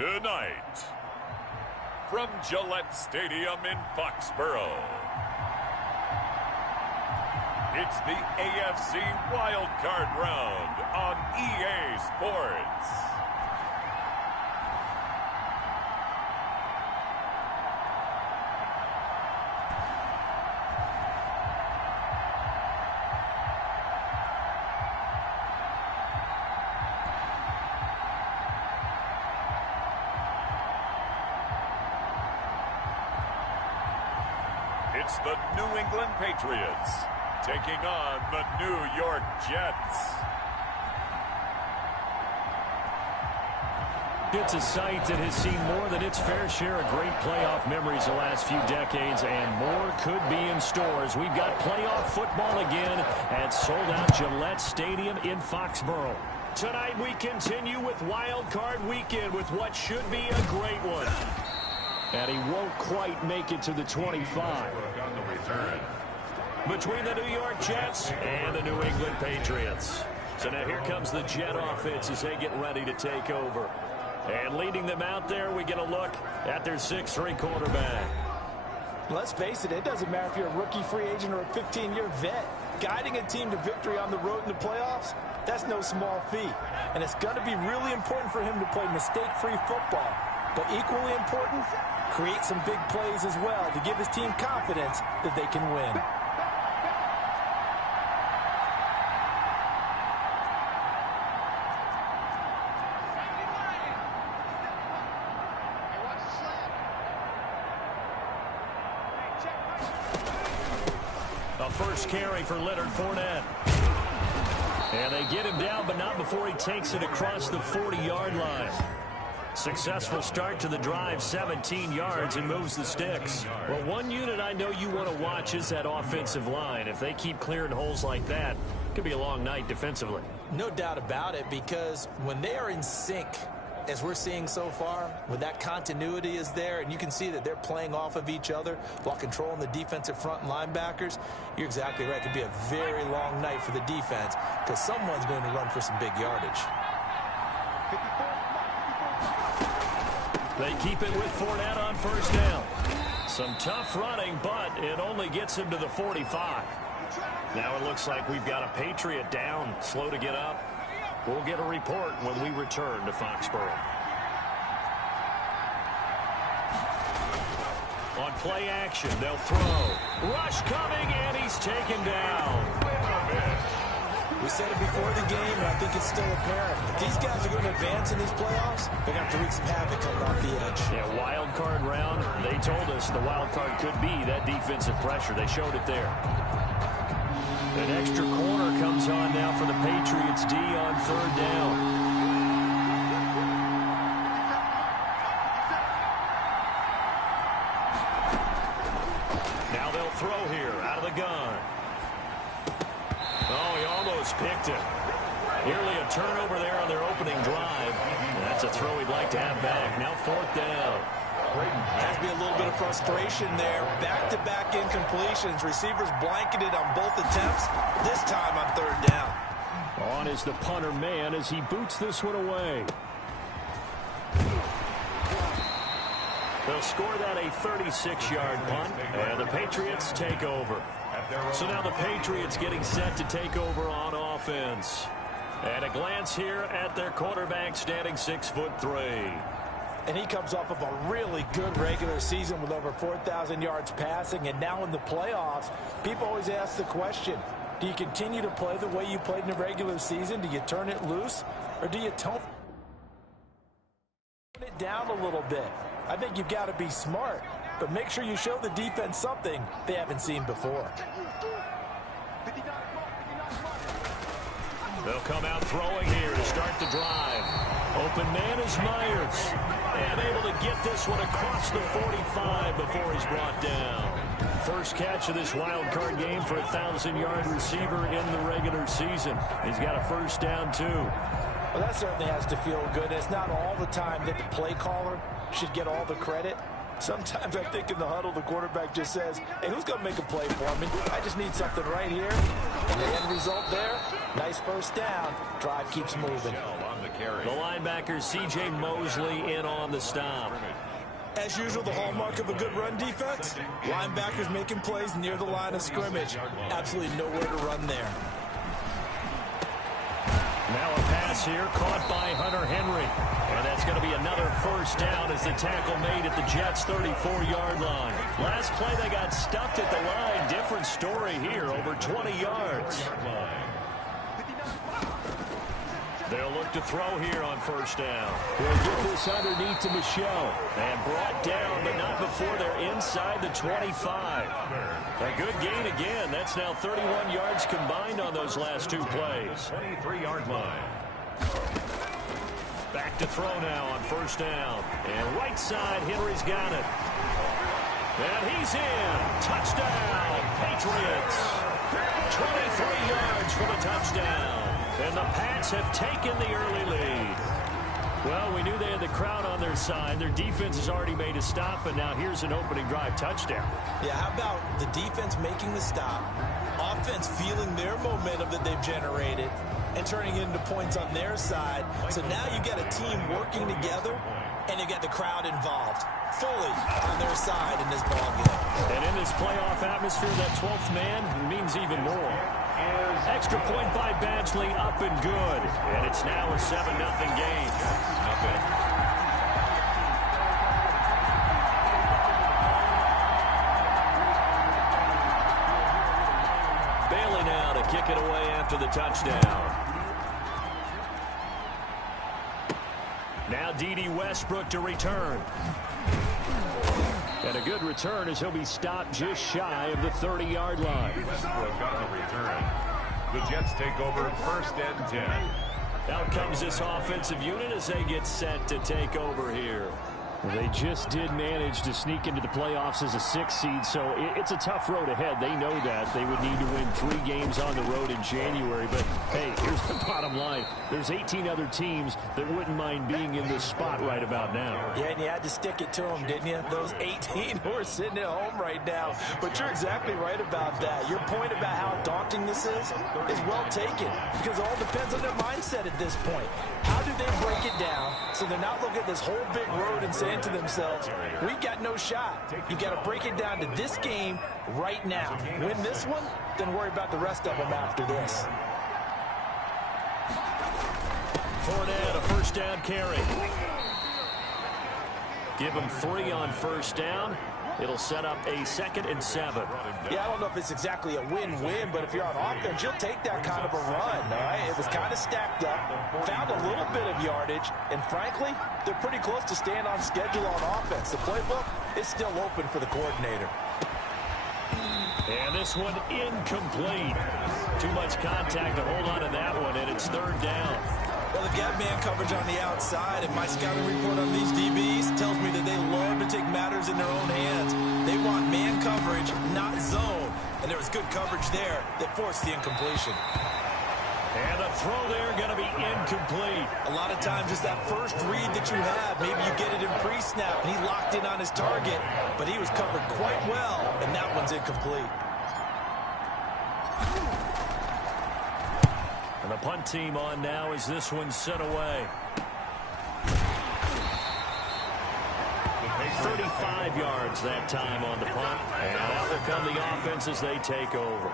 Tonight, from Gillette Stadium in Foxborough, it's the AFC Wildcard Round on EA Sports. It's the New England Patriots taking on the New York Jets. It's a sight that has seen more than its fair share of great playoff memories the last few decades, and more could be in store as we've got playoff football again at sold-out Gillette Stadium in Foxborough. Tonight we continue with Wild Card Weekend with what should be a great one. And he won't quite make it to the 25. Between the New York Jets and the New England Patriots. So now here comes the Jet offense as they get ready to take over. And leading them out there, we get a look at their 6'3" quarterback. Let's face it, it doesn't matter if you're a rookie free agent or a 15-year vet. Guiding a team to victory on the road in the playoffs, that's no small feat. And it's going to be really important for him to play mistake-free football. But equally important, create some big plays as well to give his team confidence that they can win. A first carry for Leonard Fournette. And they get him down, but not before he takes it across the 40-yard line. Successful start to the drive, 17 yards, and moves the sticks. Well, one unit I know you want to watch is that offensive line. If they keep clearing holes like that, it could be a long night defensively. No doubt about it, because when they are in sync, as we're seeing so far, when that continuity is there, and you can see that they're playing off of each other while controlling the defensive front and linebackers, you're exactly right. It could be a very long night for the defense because someone's going to run for some big yardage. They keep it with Fournette on first down. Some tough running, but it only gets him to the 45. Now it looks like we've got a Patriot down, slow to get up. We'll get a report when we return to Foxborough. On play action, they'll throw. Rush coming, and he's taken down. We said it before the game, and I think it's still apparent. If these guys are going to advance in these playoffs, they're going to have to wreak some havoc coming off the edge. Yeah, wild card round. They told us the wild card could be that defensive pressure. They showed it there. An extra corner comes on now for the Patriots D on third down. Now they'll throw here out of the gun. Oh, he almost picked it. Nearly a turnover there on their opening drive. That's a throw he'd like to have back. Now fourth down. Has to be a little bit of frustration there. Back-to-back incompletions. Receivers blanketed on both attempts. This time on third down. On is the punter man as he boots this one away. They'll score that a 36-yard punt, and the Patriots take over. So now the Patriots getting set to take over on offense. And a glance here at their quarterback standing 6'3". And he comes off of a really good regular season with over 4,000 yards passing. And now in the playoffs, people always ask the question, do you continue to play the way you played in the regular season? Do you turn it loose? Or do you tone it down a little bit? I think you've got to be smart. But make sure you show the defense something they haven't seen before. They'll come out throwing here to start the drive. Open man is Myers. And able to get this one across the 45 before he's brought down. First catch of this wild card game for a 1,000-yard receiver in the regular season. He's got a first down, too. Well, that certainly has to feel good. It's not all the time that the play caller should get all the credit. Sometimes I think in the huddle, the quarterback just says, hey, who's going to make a play for me? I just need something right here. And the end result there, nice first down. Drive keeps moving. The linebacker C.J. Mosley in on the stop. As usual, the hallmark of a good run defense, linebackers making plays near the line of scrimmage. Absolutely nowhere to run there. Now a pass here caught by Hunter Henry. And that's going to be another first down as the tackle made at the Jets' 34-yard line. Last play they got stuffed at the line. Different story here, over 20 yards. They'll look to throw here on first down. They'll get this underneath to Michelle. And brought down, but not before they're inside the 25. A good gain again. That's now 31 yards combined on those last two plays. 23-yard line. Back to throw now on first down. And right side, Henry's got it. And he's in. Touchdown, Patriots. 23 yards for the touchdown. And the Pats have taken the early lead. Well, we knew they had the crowd on their side. Their defense has already made a stop, and now here's an opening drive touchdown. Yeah, how about the defense making the stop, offense feeling their momentum that they've generated, and turning it into points on their side. So now you got a team working together, and you got the crowd involved fully on their side in this ballgame. And in this playoff atmosphere, that 12th man means even more. Extra point by Badgley, up and good. And it's now a 7-0 game. Bailey now to kick it away after the touchdown. Now D.D. Westbrook to return. And a good return as he'll be stopped just shy of the 30-yard line. Westbrook on the return. The Jets take over first and 10. Out comes this offensive unit as they get set to take over here. They just did manage to sneak into the playoffs as a 6th seed, so it's a tough road ahead. They know that. They would need to win 3 games on the road in January. But, hey, here's the bottom line. There's 18 other teams that wouldn't mind being in this spot right about now. Yeah, and you had to stick it to them, didn't you? Those 18 who are sitting at home right now. But you're exactly right about that. Your point about how daunting this is well taken, because it all depends on their mindset at this point. How do they break it down so they're not looking at this whole big road and saying to themselves, we got no shot. You got to break it down to this game right now. Win this one, then worry about the rest of them after this. Fournette, a first down carry. Give him 3 on first down. It'll set up a 2nd and 7. Yeah, I don't know if it's exactly a win-win, but if you're on offense, you'll take that kind of a run, all right? It was kind of stacked up, found a little bit of yardage, and frankly, they're pretty close to staying on schedule on offense. The playbook is still open for the coordinator. And this one incomplete. Too much contact to hold on to that one, and it's 3rd down. Well, they've got man coverage on the outside, and my scouting report on these DBs tells me that they love to take matters in their own hands. They want man coverage, not zone. And there was good coverage there that forced the incompletion. And the throw there going to be incomplete. A lot of times it's that first read that you have. Maybe you get it in pre-snap, and he locked in on his target, but he was covered quite well, and that one's incomplete. And the punt team on now as this one's set away. 35 yards that time on the punt. And out will come the offense as they take over.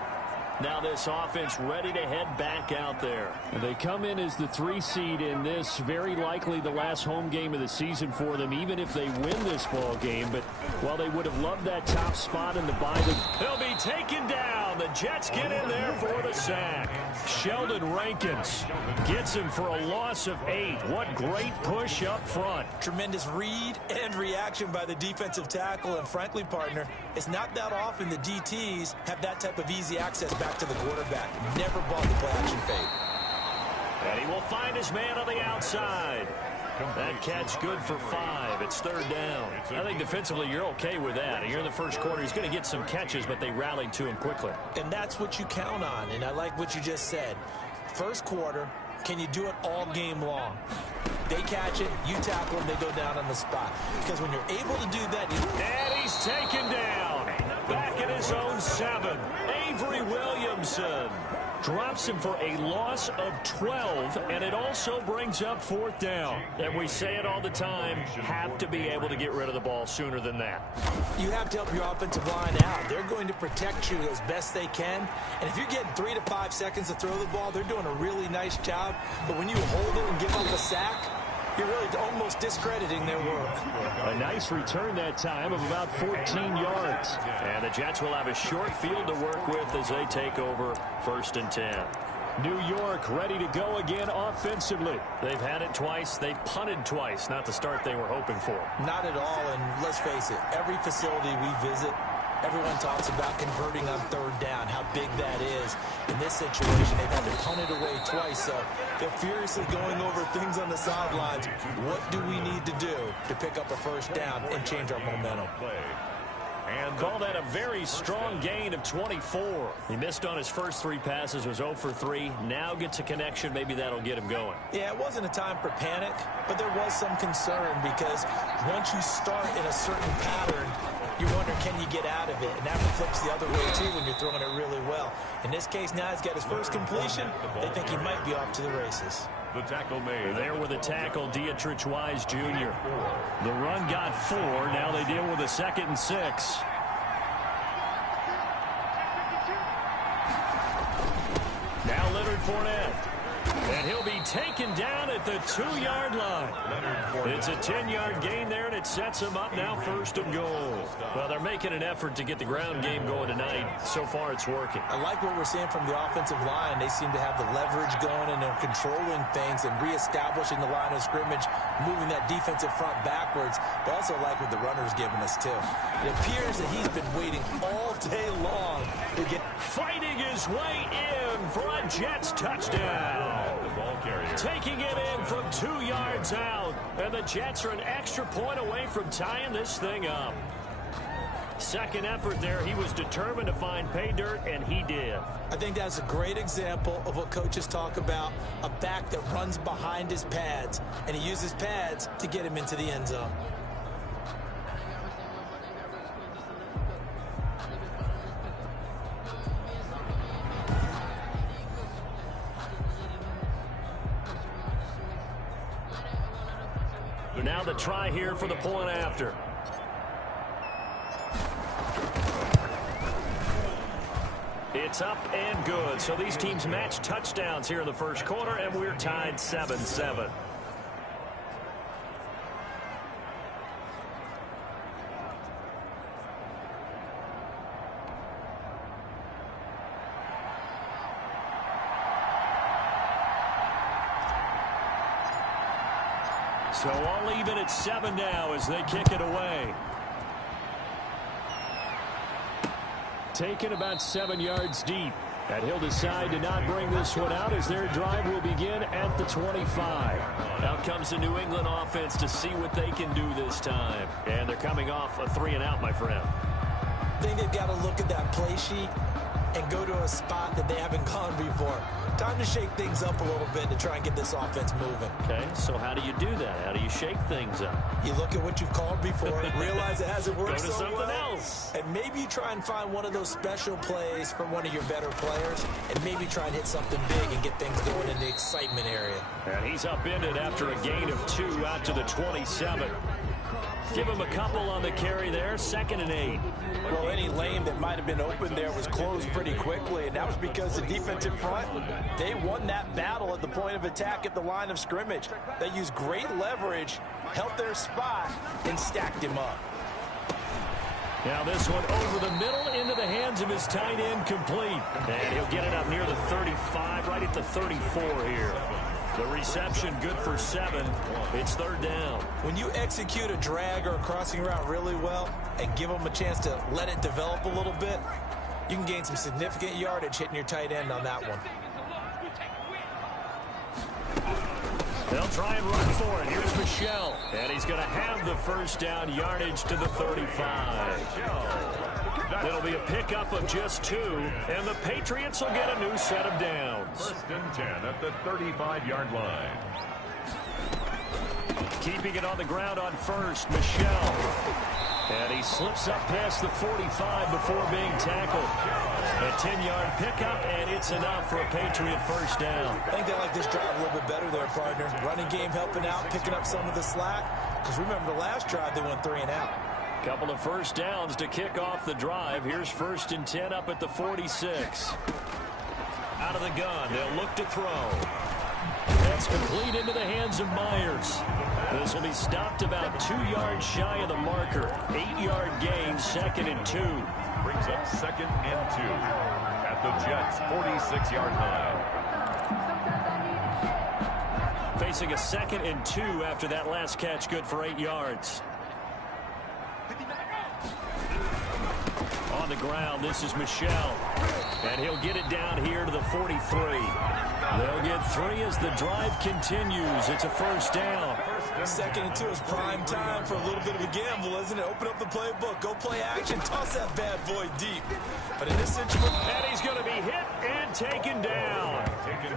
Now this offense ready to head back out there. And they come in as the 3 seed in this, very likely the last home game of the season for them, even if they win this ball game. But while they would have loved that top spot in the bye, they'll be taken down. The Jets get in there for the sack. Sheldon Rankins gets him for a loss of 8. What great push up front. Tremendous read and reaction by the defensive tackle. And frankly, partner, it's not that often the DTs have that type of easy access back to the quarterback. Never bought the play action fade. And he will find his man on the outside. That catch good for 5. It's 3rd down. I think defensively you're okay with that. You're in the first quarter. He's going to get some catches, but they rallied to him quickly. And that's what you count on. And I like what you just said. First quarter, can you do it all game long? They catch it, you tackle them, they go down on the spot. Because when you're able to do that... And he's taken down. Back at his own 7. Avery Williamson. drops him for a loss of 12, and it also brings up 4th down. And we say it all the time, have to be able to get rid of the ball sooner than that. You have to help your offensive line out. They're going to protect you as best they can. And if you're getting 3 to 5 seconds to throw the ball, they're doing a really nice job. But when you hold it and give up a sack, you're really almost discrediting their work. A nice return that time of about 14 yards. And the Jets will have a short field to work with as they take over 1st and 10. New York ready to go again offensively. They've had it twice. They've punted twice. Not the start they were hoping for. Not at all, and let's face it, every facility we visit, everyone talks about converting on 3rd down, how big that is. In this situation, they've had to punt it away twice, so they're furiously going over things on the sidelines. What do we need to do to pick up a 1st down and change our momentum? And call that a very strong gain of 24. He missed on his first 3 passes, was 0 for 3. Now gets a connection. Maybe that'll get him going. Yeah, it wasn't a time for panic, but there was some concern because once you start in a certain pattern, you wonder, can you get out of it? And that flips the other way, too, when you're throwing it really well. In this case, now he's got his first completion. They think he might be off to the races. The tackle made. There with a tackle, Dietrich Wise Jr. The run got 4. Now they deal with a 2nd and 6. Now Leonard Fournette. And he'll be taken down at the 2-yard line. It's a 10-yard gain there, and it sets him up now 1st and goal. Well, they're making an effort to get the ground game going tonight. So far, it's working. I like what we're seeing from the offensive line. They seem to have the leverage going, and they're controlling things and reestablishing the line of scrimmage, moving that defensive front backwards. But I also like what the runner's giving us, too. It appears that he's been waiting all day long to get... Fighting his way in for a Jets touchdown. Taking it in from 2 yards out. And the Jets are an extra point away from tying this thing up. Second effort there. He was determined to find pay dirt, and he did. I think that's a great example of what coaches talk about, a back that runs behind his pads, and he uses pads to get him into the end zone. Now the try here for the point after. It's up and good. So these teams match touchdowns here in the first quarter, and we're tied 7-7. So all even at 7 now as they kick it away. Taken about 7 yards deep. And he'll decide to not bring this one out as their drive will begin at the 25. Out comes the New England offense to see what they can do this time. And they're coming off a 3-and-out, my friend. I think they've got to look at that play sheet and go to a spot that they haven't gone before. Time to shake things up a little bit to try and get this offense moving. Okay, so how do you do that? How do you shake things up? You look at what you've called before, realize it hasn't worked Go to so something well, else. and maybe you try and find one of those special plays from one of your better players, and maybe try and hit something big and get things going in the excitement area. And he's upended after a gain of 2 out to the 27. Give him a couple on the carry there, 2nd and 8. Well, any lane that might have been open there was closed pretty quickly, and that was because the defensive front, they won that battle at the point of attack at the line of scrimmage. They used great leverage, held their spot, and stacked him up. Now this one over the middle into the hands of his tight end, complete. And he'll get it up near the 35, right at the 34 here. The reception good for 7. It's 3rd down. When you execute a drag or a crossing route really well and give them a chance to let it develop a little bit, you can gain some significant yardage hitting your tight end on that one. They'll try and run for it. Here's Michelle. And he's going to have the 1st down, yardage to the 35. It'll be a pickup of just 2, and the Patriots will get a new set of downs. 1st and 10 at the 35-yard line. Keeping it on the ground on 1st, Michelle. And he slips up past the 45 before being tackled. A 10-yard pickup, and it's enough for a Patriot first down. I think they like this drive a little bit better there, partner. Running game helping out, picking up some of the slack. Because remember, the last drive, they went 3 and out. Couple of first downs to kick off the drive. Here's 1st and 10 up at the 46. Out of the gun, they'll look to throw. That's complete into the hands of Myers. This will be stopped about 2 yards shy of the marker. 8-yard gain, 2nd and 2. Brings up 2nd and 2 at the Jets' 46-yard line. Facing a 2nd and 2 after that last catch, good for 8 yards. On the ground, this is Michel. And he'll get it down here to the 43. They'll get 3 as the drive continues. It's a first down. 2nd and 2 is prime time for a little bit of a gamble, isn't it? Open up the playbook, go play action, toss that bad boy deep. But in this situation, and he's going to be hit and taken down.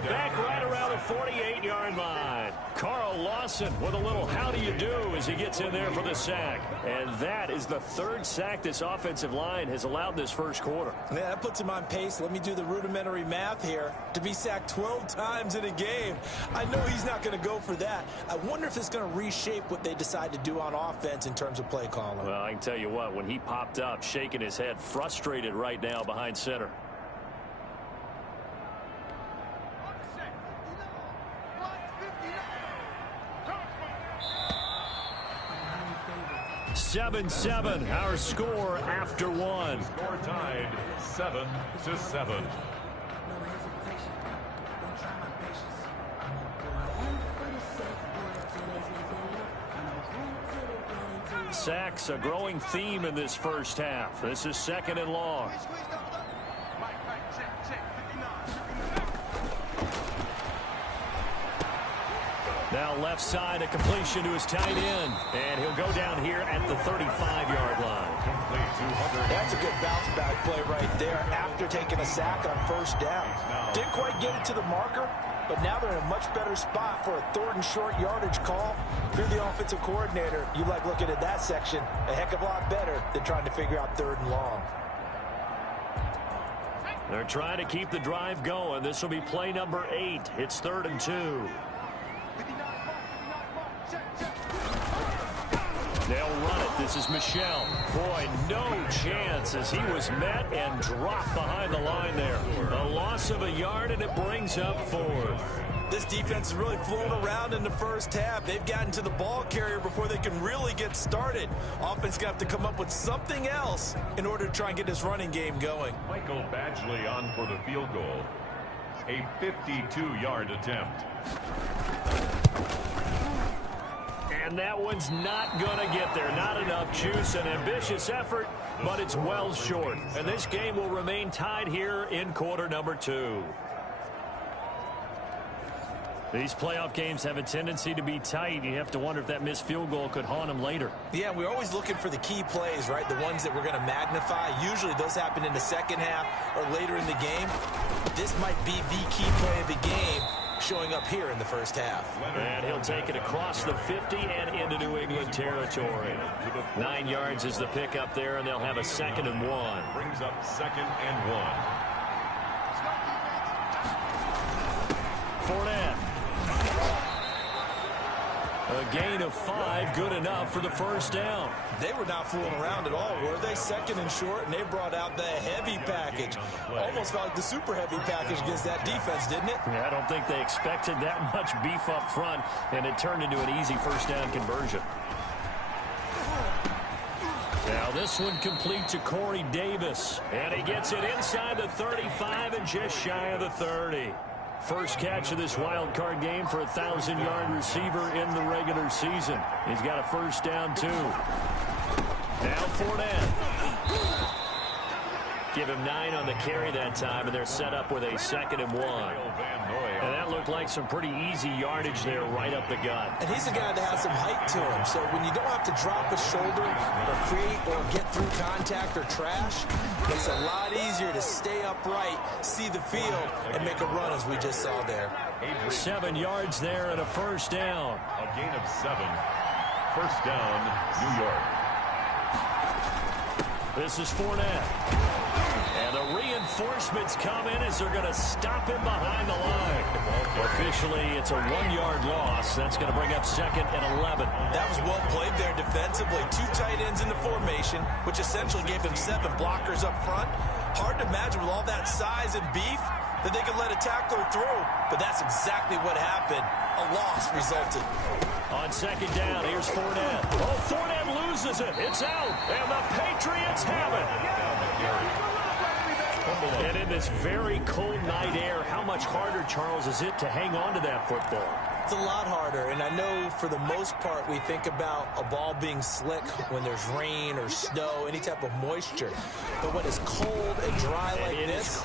Back right around the 48-yard line. Carl Lawson with a little how do you do as he gets in there for the sack. And that is the 3rd sack this offensive line has allowed this first quarter. Yeah, that puts him on pace. Let me do the rudimentary math here. To be sacked 12 times in a game, I know he's not going to go for that. I wonder if it's going to reshape what they decide to do on offense in terms of play calling. Well, I can tell you what, when he popped up, shaking his head, frustrated right now behind center. Seven, our score after 1. Score tied 7-7. Sacks, a growing theme in this first half. This is 2nd and long. Now left side, a completion to his tight end. And he'll go down here at the 35-yard line. That's a good bounce back play right there after taking a sack on first down. Didn't quite get it to the marker, but now they're in a much better spot for a 3rd and short yardage call. If you're the offensive coordinator, you like looking at that section a heck of a lot better than trying to figure out 3rd and long. They're trying to keep the drive going. This will be play number 8. It's 3rd and 2. They'll run it. This is Michel. Boy, no chance as he was met and dropped behind the line there. A loss of a yard, and it brings up 4th. This defense is really flown around in the first half. They've gotten to the ball carrier before they can really get started. Offense going to have to come up with something else in order to try and get this running game going. Michael Badgley on for the field goal. A 52-yard attempt. And that one's not going to get there. Not enough juice. An ambitious effort, but it's well short. And this game will remain tied here in quarter number 2. These playoff games have a tendency to be tight. You have to wonder if that missed field goal could haunt them later. Yeah, we're always looking for the key plays, right? The ones that we're going to magnify. Usually those happen in the second half or later in the game. This might be the key play of the game showing up here in the first half. And he'll take it across the 50 and into New England territory. 9 yards is the pickup there, and they'll have a 2nd and 1. Brings up 2nd and 1. Fournette. A gain of 5, good enough for the first down. They were not fooling around at all, were they? 2nd and short, and they brought out the heavy package. Almost felt like the super heavy package against that defense, didn't it? Yeah, I don't think they expected that much beef up front, and it turned into an easy first down conversion. Now this one complete to Corey Davis, and he gets it inside the 35 and just shy of the 30. First catch of this wild card game for a 1,000-yard receiver in the regular season. He's got a first down, too. Now Fournette. Give him 9 on the carry that time, and they're set up with a 2nd and 1. And that looked like some pretty easy yardage there right up the gut. And he's a guy that has some height to him, so when you don't have to drop a shoulder or create or get through contact or trash, it's a lot easier to stay upright, see the field, and make a run as we just saw there. 7 yards there and a first down. A gain of 7. First down, New York. This is Fournette. And the reinforcements come in as they're going to stop him behind the line. Officially, it's a 1-yard loss. That's going to bring up 2nd and 11. That was well played there defensively. 2 tight ends in the formation, which essentially gave him 7 blockers up front. Hard to imagine with all that size and beef that they could let a tackler through. But that's exactly what happened. A loss resulted. On 2nd down, here's Fournette. Oh, Fournette loses it. It's out. And the Patriots have it. And in this very cold night air, how much harder, Charles, is it to hang on to that football? It's a lot harder, and I know for the most part we think about a ball being slick when there's rain or snow, any type of moisture. But when it's cold and dry like this,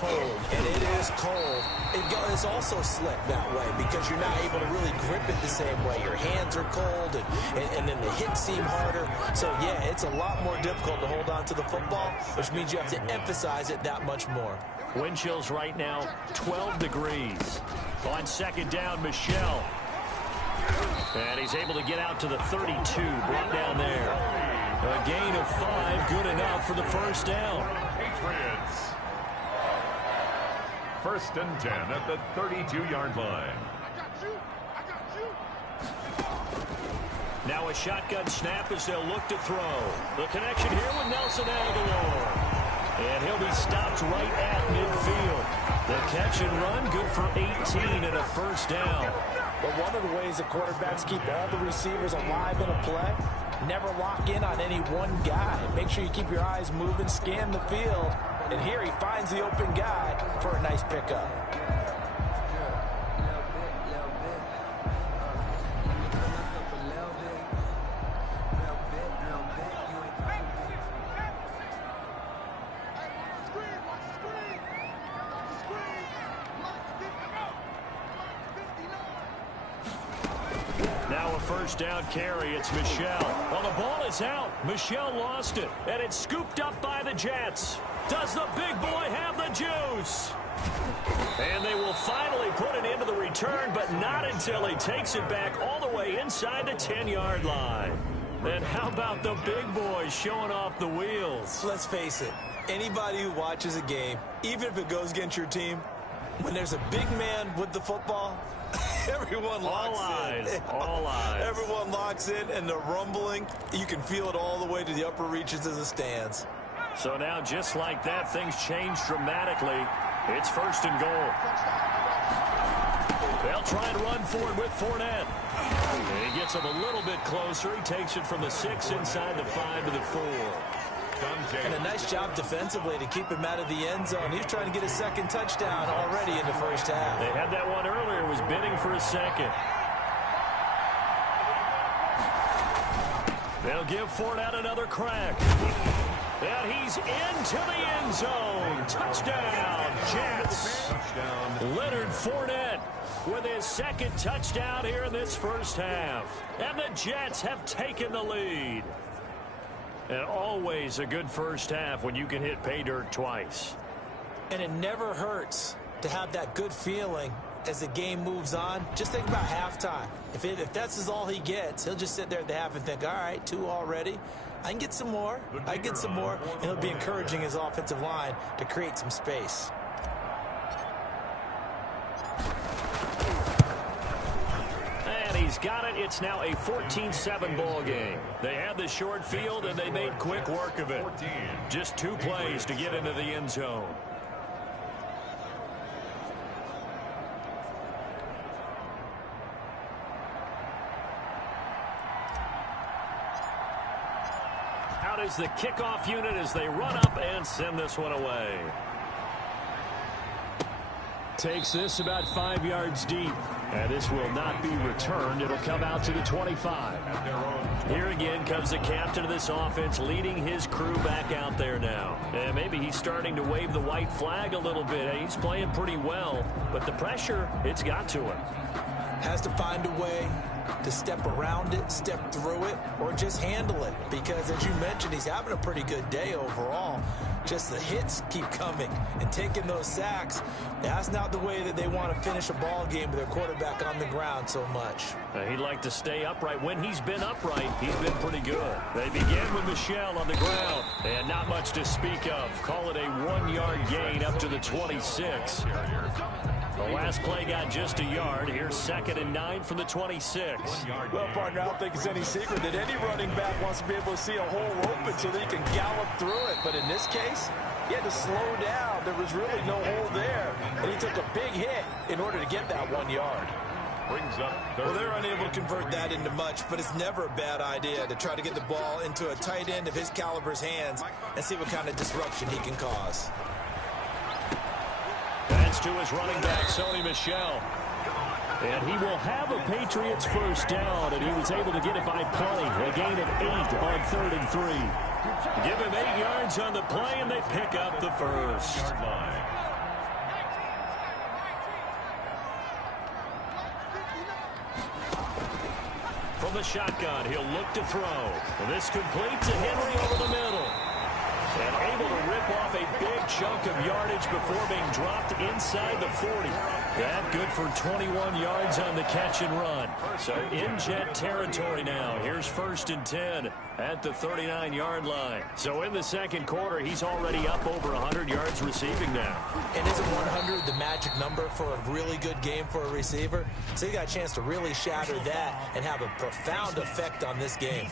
it's also slick that way because you're not able to really grip it the same way. Your hands are cold, and then the hips seem harder. So, yeah, it's a lot more difficult to hold on to the football, which means you have to emphasize it that much more. Wind chills right now, 12 degrees. On 2nd down, Michel. And he's able to get out to the 32, brought down there. A gain of 5, good enough for the first down. Patriots. 1st and 10 at the 32-yard line. Now a shotgun snap as they'll look to throw. The connection here with Nelson Aguilar. And he'll be stopped right at midfield. The catch and run, good for 18 and a first down. But one of the ways the quarterbacks keep all the receivers alive in a play, never lock in on any one guy. Make sure you keep your eyes moving, scan the field. And here he finds the open guy for a nice pickup. Now a first down carry. It's Michel. Well, the ball is out. Michel lost it, and it's scooped up by the Jets. Does the big boy have the juice? And they will finally put an end to the return, but not until he takes it back all the way inside the 10-yard line. And how about the big boy showing off the wheels? Let's face it, anybody who watches a game, even if it goes against your team, when there's a big man with the football, everyone locks in. All eyes. Everyone locks in, and the rumbling, you can feel it all the way to the upper reaches of the stands. So now, just like that, things change dramatically. It's 1st and goal. They'll try and run for it with Fournette. He gets him a little bit closer. He takes it from the 6 inside the 5 to the 4. And a nice job defensively to keep him out of the end zone. He's trying to get a 2nd touchdown already in the first half. They had that one earlier. Was bidding for a 2nd. They'll give Fournette another crack. And he's into the end zone. Touchdown, Jets. Leonard Fournette with his 2nd touchdown here in this first half. And the Jets have taken the lead. And always a good first half when you can hit pay dirt twice. And it never hurts to have that good feeling as the game moves on. Just think about halftime. If that's all he gets, he'll just sit there at the half and think, all right, 2 already. I can get some more. I get some more. And he'll be encouraging his offensive line to create some space. And he's got it. It's now a 14-7 ball game. They had the short field, and they made quick work of it. Just 2 plays to get into the end zone. Out is the kickoff unit as they run up and send this one away. Takes this about 5 yards deep. And this will not be returned. It'll come out to the 25. Here again comes the captain of this offense leading his crew back out there now. And maybe he's starting to wave the white flag a little bit. He's playing pretty well, but the pressure, it's got to him. Has to find a way to step around it, step through it, or just handle it. Because as you mentioned, he's having a pretty good day overall. Just the hits keep coming and taking those sacks. That's not the way that they want to finish a ball game with their quarterback on the ground so much. He'd like to stay upright. When he's been upright, he's been pretty good. They begin with Michel on the ground. And not much to speak of. Call it a 1-yard gain up to the 26. The last play got just a yard. Here's 2nd and 9 from the 26. Well, partner, I don't think it's any secret that any running back wants to be able to see a hole open so that he can gallop through it. But in this case, he had to slow down. There was really no hole there. And he took a big hit in order to get that 1 yard. Brings up well, they're unable to convert that into much, but it's never a bad idea to try to get the ball into a tight end of his caliber's hands and see what kind of disruption he can cause. That's to his running back, Sony Michel. And he will have a Patriots first down, and he was able to get it by plenty. A gain of 8 on 3rd and 3. Give him 8 yards on the play, and they pick up the first. From the shotgun, he'll look to throw. This completes to Henry over the middle. And able to rip off a big chunk of yardage before being dropped inside the 40. That good for 21 yards on the catch and run. So in Jet territory now. Here's 1st and 10 at the 39-yard line. So in the second quarter, he's already up over 100 yards receiving now. And isn't 100 the magic number for a really good game for a receiver? So he got a chance to really shatter that and have a profound effect on this game.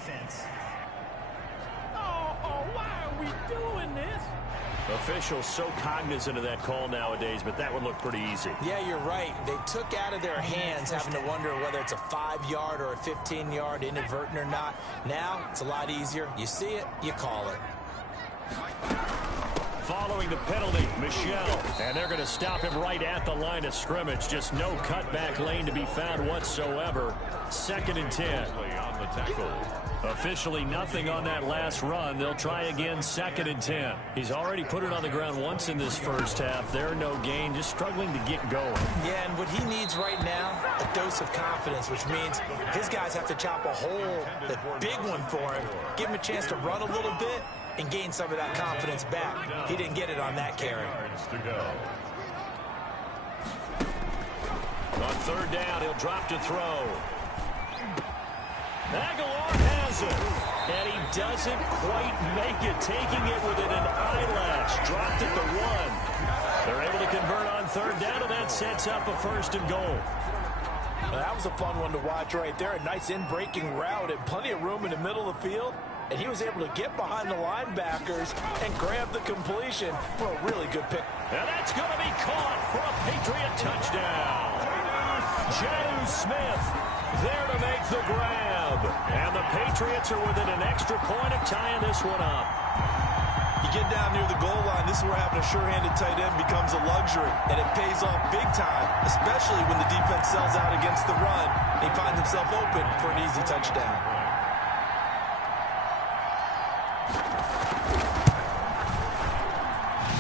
Officials so cognizant of that call nowadays, but that would look pretty easy. Yeah, you're right. They took out of their hands having to wonder whether it's a 5-yard or a 15-yard inadvertent or not. Now, it's a lot easier. You see it, you call it. Following the penalty, Michel, and they're going to stop him right at the line of scrimmage. Just no cutback lane to be found whatsoever. 2nd and 10. on the tackle. Officially nothing on that last run. They'll try again, 2nd and 10. He's already put it on the ground once in this first half. There, no gain, just struggling to get going. Yeah, and what he needs right now, a dose of confidence, which means his guys have to chop a hole, the big one for him, give him a chance to run a little bit, and gain some of that confidence back. He didn't get it on that carry. On 3rd down, he'll drop to throw. Aguilar has it, and he doesn't quite make it, taking it within an eyelash. Dropped at the 1. They're able to convert on 3rd down, and that sets up a 1st and goal. Well, that was a fun one to watch right there. A nice in-breaking route and plenty of room in the middle of the field. And he was able to get behind the linebackers and grab the completion for a really good pick. And that's going to be caught for a Patriot touchdown. James Smith there to make the grab. And the Patriots are within an extra point of tying this one up. You get down near the goal line, this is where having a sure-handed tight end becomes a luxury. And it pays off big time, especially when the defense sells out against the run. He finds himself open for an easy touchdown.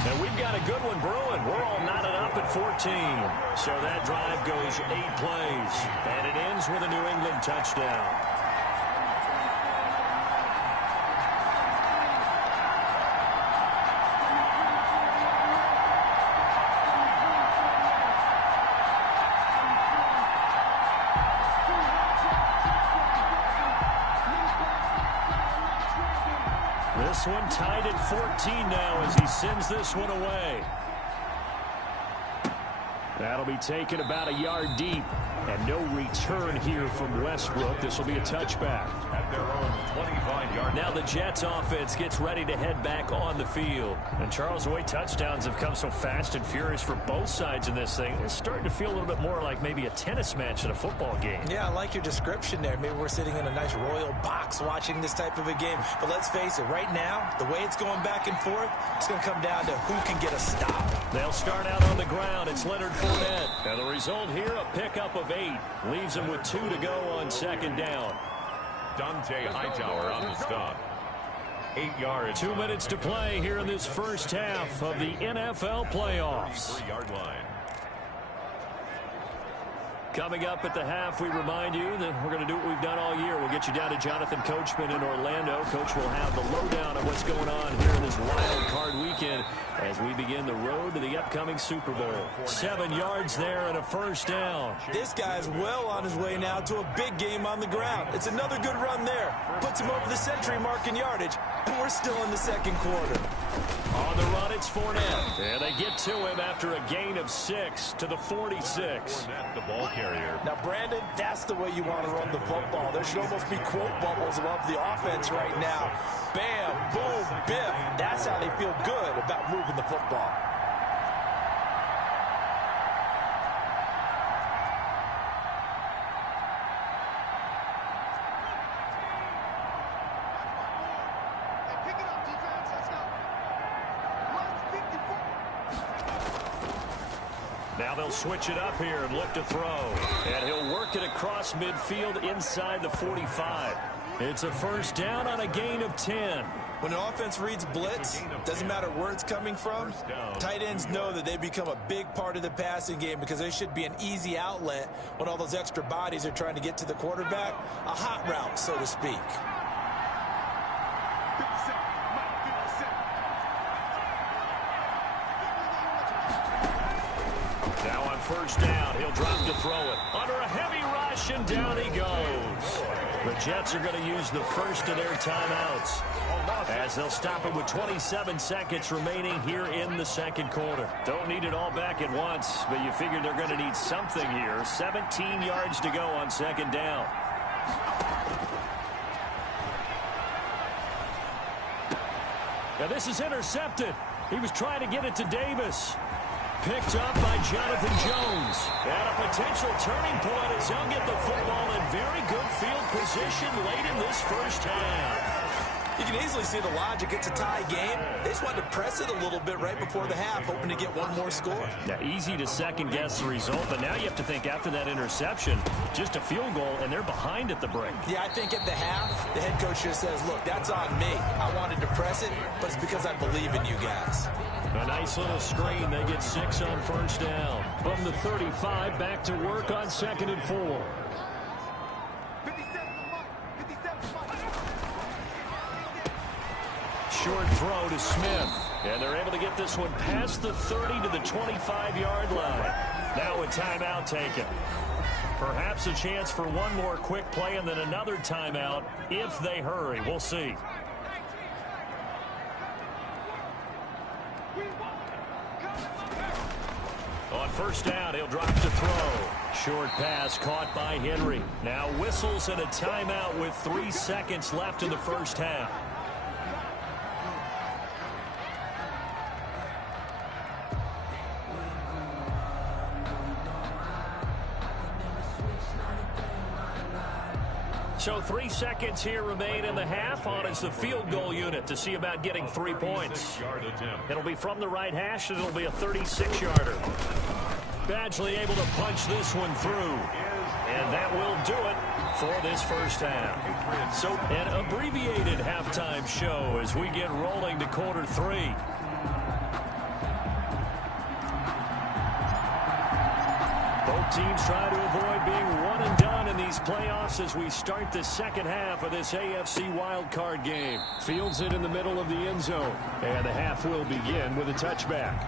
And we've got a good one brewing. We're all knotted up at 14. So that drive goes 8 plays. And it ends with a New England touchdown. This one tied at 14 now as he sends this one away. That'll be taken about a yard deep. And no return here from Westbrook. This will be a touchback. At their own 25-yard. Now the Jets offense gets ready to head back on the field. And Charles, the way touchdowns have come so fast and furious for both sides in this thing, it's starting to feel a little bit more like maybe a tennis match at a football game. Yeah, I like your description there. Maybe we're sitting in a nice royal box watching this type of a game. But let's face it, right now, the way it's going back and forth, it's going to come down to who can get a stop. They'll start out on the ground. It's Leonard Fournette. And the result here, a pickup of 8. Leaves him with 2 to go on 2nd down. Dante Hightower on the stop. 8 yards. 2 minutes to play here in this first half of the NFL playoffs. 3-yard line. Coming up at the half, we remind you that we're going to do what we've done all year. We'll get you down to Jonathan Coachman in Orlando. Coach will have the lowdown of what's going on here in this wild card weekend as we begin the road to the upcoming Super Bowl. 7 yards there and a first down. This guy's well on his way now to a big game on the ground. It's another good run there. Puts him over the century mark in yardage, and we're still in the second quarter. On the run, it's Fournette. And they get to him after a gain of 6 to the 46. The ball carrier. Now, Brandon, that's the way you want to run the football. There should almost be quote bubbles above the offense right now. Bam, boom, biff. That's how they feel good about moving the football. Now they'll switch it up here and look to throw. And he'll work it across midfield inside the 45. It's a first down on a gain of 10. When an offense reads blitz, doesn't matter where it's coming from, tight ends know that they become a big part of the passing game because they should be an easy outlet when all those extra bodies are trying to get to the quarterback. A hot route, so to speak. Now on first down, he'll drop to throw it. Under a heavy rush, and down he goes. The Jets are going to use the first of their timeouts as they'll stop it with 27 seconds remaining here in the second quarter. Don't need it all back at once, but you figure they're going to need something here. 17 yards to go on second down. Now this is intercepted. He was trying to get it to Davis. Picked up by Jonathan Jones. And a potential turning point as he'll get the football in very good field position late in this first half. You can easily see the logic. It's a tie game. They just wanted to press it a little bit right before the half, hoping to get one more score. Yeah, easy to second-guess the result, but now you have to think after that interception, just a field goal, and they're behind at the break. Yeah, I think at the half, the head coach just says, look, that's on me. I wanted to press it, but it's because I believe in you guys. A nice little screen. They get 6 on first down. From the 35, back to work on 2nd and 4. Short throw to Smith. And they're able to get this one past the 30 to the 25-yard line. Now a timeout taken. Perhaps a chance for one more quick play and then another timeout if they hurry. We'll see. On first down, he'll drop to throw. Short pass caught by Henry. Now whistles and a timeout with 3 seconds left in the first half. So 3 seconds here remain in the half. On is the field goal unit to see about getting 3 points. It'll be from the right hash, and it'll be a 36-yarder. Badgley able to punch this one through. And that will do it for this first half. So an abbreviated halftime show as we get rolling to quarter 3. Both teams try to avoid being one and done in these playoffs as we start the second half of this AFC wildcard game. Fields it in the middle of the end zone. And the half will begin with a touchback.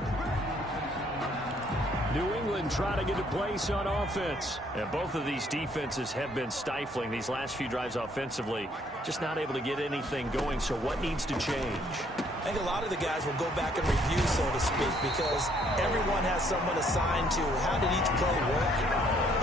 New England trying to get a place on offense. And both of these defenses have been stifling these last few drives offensively. Just not able to get anything going. So what needs to change? I think a lot of the guys will go back and review, so to speak, because everyone has someone assigned to how did each play work.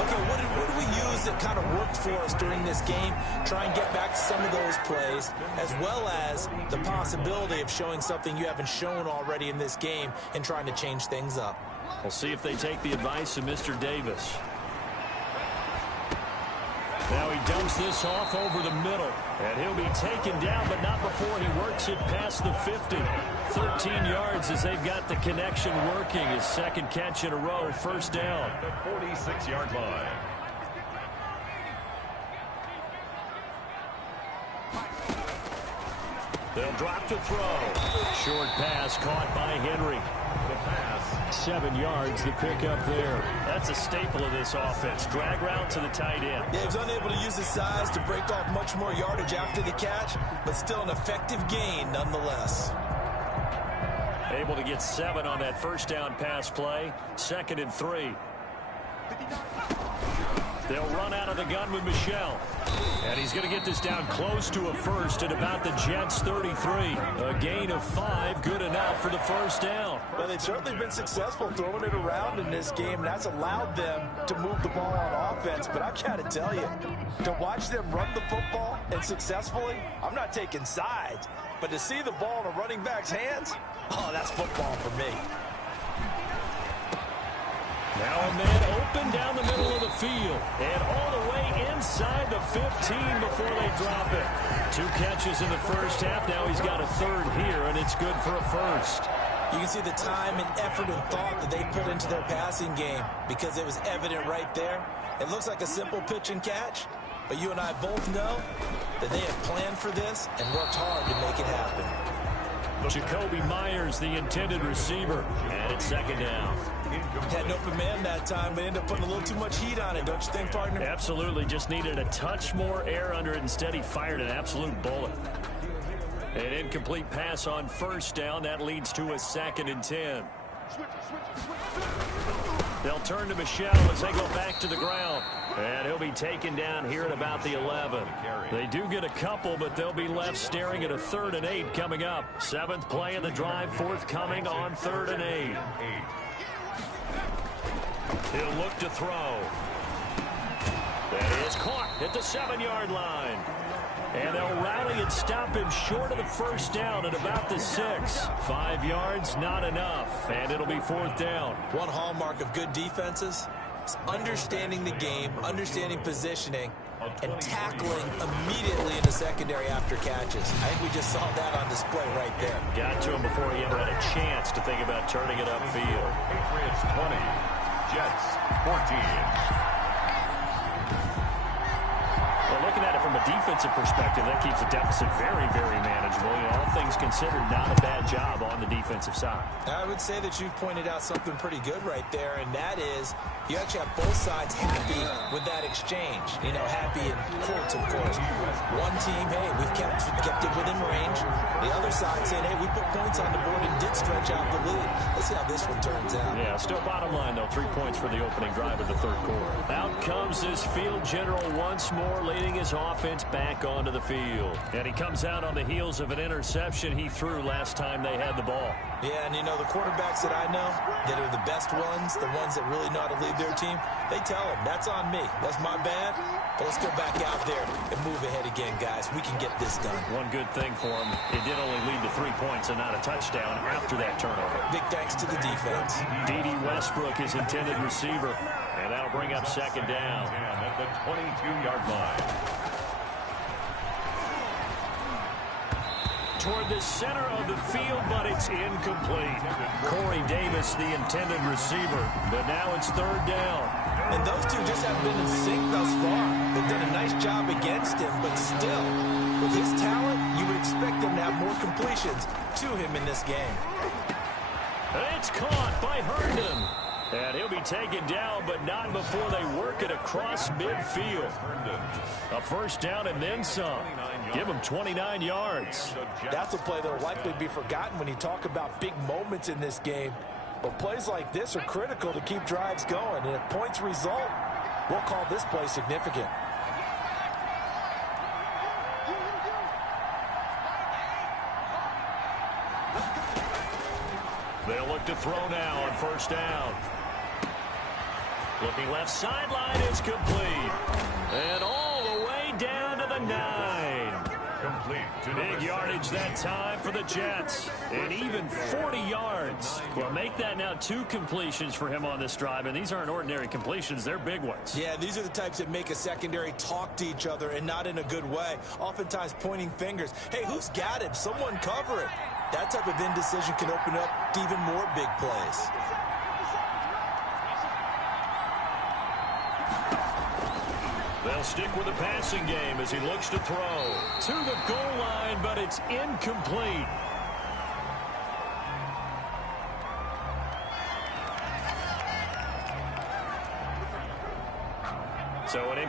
Okay, what do we use that kind of worked for us during this game? Try and get back to some of those plays, as well as the possibility of showing something you haven't shown already in this game and trying to change things up. We'll see if they take the advice of Mr. Davis. Now he dumps this off over the middle. And he'll be taken down, but not before he works it past the 50. 13 yards as they've got the connection working. His second catch in a row, first down. The 46-yard line. They'll drop to throw. Short pass caught by Henry. The pass 7 yards, the pickup there. That's a staple of this offense. Drag route to the tight end. Yeah, he was unable to use his size to break off much more yardage after the catch, but still an effective gain nonetheless. Able to get 7 on that first down pass play. 2nd and 3. They'll run out of the gun with Michel. And he's going to get this down close to a first at about the Jets' 33. A gain of 5, good enough for the first down. Well, they've certainly been successful throwing it around in this game, and that's allowed them to move the ball on offense. But I've got to tell you, to watch them run the football and successfully, I'm not taking sides. But to see the ball in a running back's hands, oh, that's football for me. Now a man open down the middle of the field and all the way inside the 15 before they drop it. 2 catches in the first half. Now he's got a 3rd here, and it's good for a first. You can see the time and effort and thought that they put into their passing game because it was evident right there. It looks like a simple pitch and catch, but you and I both know that they have planned for this and worked hard to make it happen. Jacoby Myers, the intended receiver, and it's 2nd down. Had an open man that time, but ended up putting a little too much heat on it, don't you think, partner? Absolutely. Just needed a touch more air under it. Instead, he fired an absolute bullet. An incomplete pass on first down. That leads to a 2nd and 10. They'll turn to Michel as they go back to the ground. And he'll be taken down here at about the 11. They do get a couple, but they'll be left staring at a 3rd and 8 coming up. 7th play of the drive forthcoming on 3rd and 8. He'll look to throw. That is caught at the 7-yard line. And they'll rally and stop him short of the first down at about the 6. 5 yards, not enough. And it'll be 4th down. One hallmark of good defenses is understanding the game, understanding positioning, and tackling immediately in the secondary after catches. I think we just saw that on display right there. Got to him before he ever had a chance to think about turning it upfield. Patriots 20, Jets 14. Well, looking at it from a defensive perspective, that keeps the deficit very, very manageable. You know, all things considered, not a bad job on the defensive side. I would say that you've pointed out something pretty good right there, and that is you actually have both sides happy with that exchange. You know, happy in quotes, of course. One team, hey, we've kept it within range. The other side saying, hey, we put points on the board and did stretch out the lead. Let's see how this one turns out. Yeah, still bottom line, though. 3 points for the opening drive of the 3rd quarter. Out comes this field general once more, leading his offense back onto the field. And he comes out on the heels of an interception he threw last time they had the ball. Yeah, and you know, the quarterbacks that I know that are the best ones, the ones that really know how to lead their team, they tell them, that's on me. That's my bad. But let's go back out there and move ahead again, guys. We can get this done. One good thing for him, it did only lead to 3 points and not a touchdown after that turnover. Big thanks to the defense. D.D. Westbrook is intended receiver, and that'll bring up 2nd down. At the 22-yard line. Toward the center of the field, but it's incomplete. Corey Davis, the intended receiver, but now it's 3rd down. And those two just haven't been in sync thus far. They've done a nice job against him, but still, with his talent, you would expect them to have more completions to him in this game. It's caught by Herndon. And he'll be taken down, but not before they work it across midfield. A first down and then some. Give him 29 yards. That's a play that will likely be forgotten when you talk about big moments in this game. But plays like this are critical to keep drives going. And if points result, we'll call this play significant. They'll look to throw now on first down. Looking left sideline is complete. And all the way down to the 9. Complete to Big yardage that time for the Jets. And even 40 yards. Well, make that now 2 completions for him on this drive. And these aren't ordinary completions. They're big ones. Yeah, these are the types that make a secondary talk to each other and not in a good way. Oftentimes pointing fingers. Hey, who's got him? Someone cover it. That type of indecision can open up to even more big plays. They'll stick with the passing game as he looks to throw. To the goal line, but it's incomplete.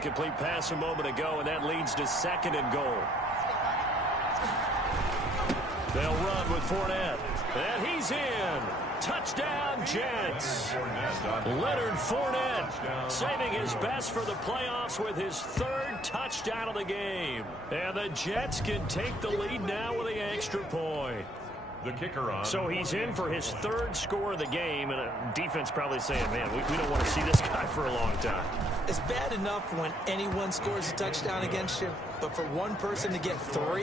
incomplete pass a moment ago, and that leads to 2nd and goal. They'll run with Fournette. And he's in. Touchdown, Jets. Leonard Fournette saving his best for the playoffs with his 3rd touchdown of the game. And the Jets can take the lead now with the extra point. The kicker on. So he's in for his 3rd score of the game, and defense probably saying, man, we don't want to see this guy for a long time. It's bad enough when anyone scores a touchdown against you, but for one person to get 3,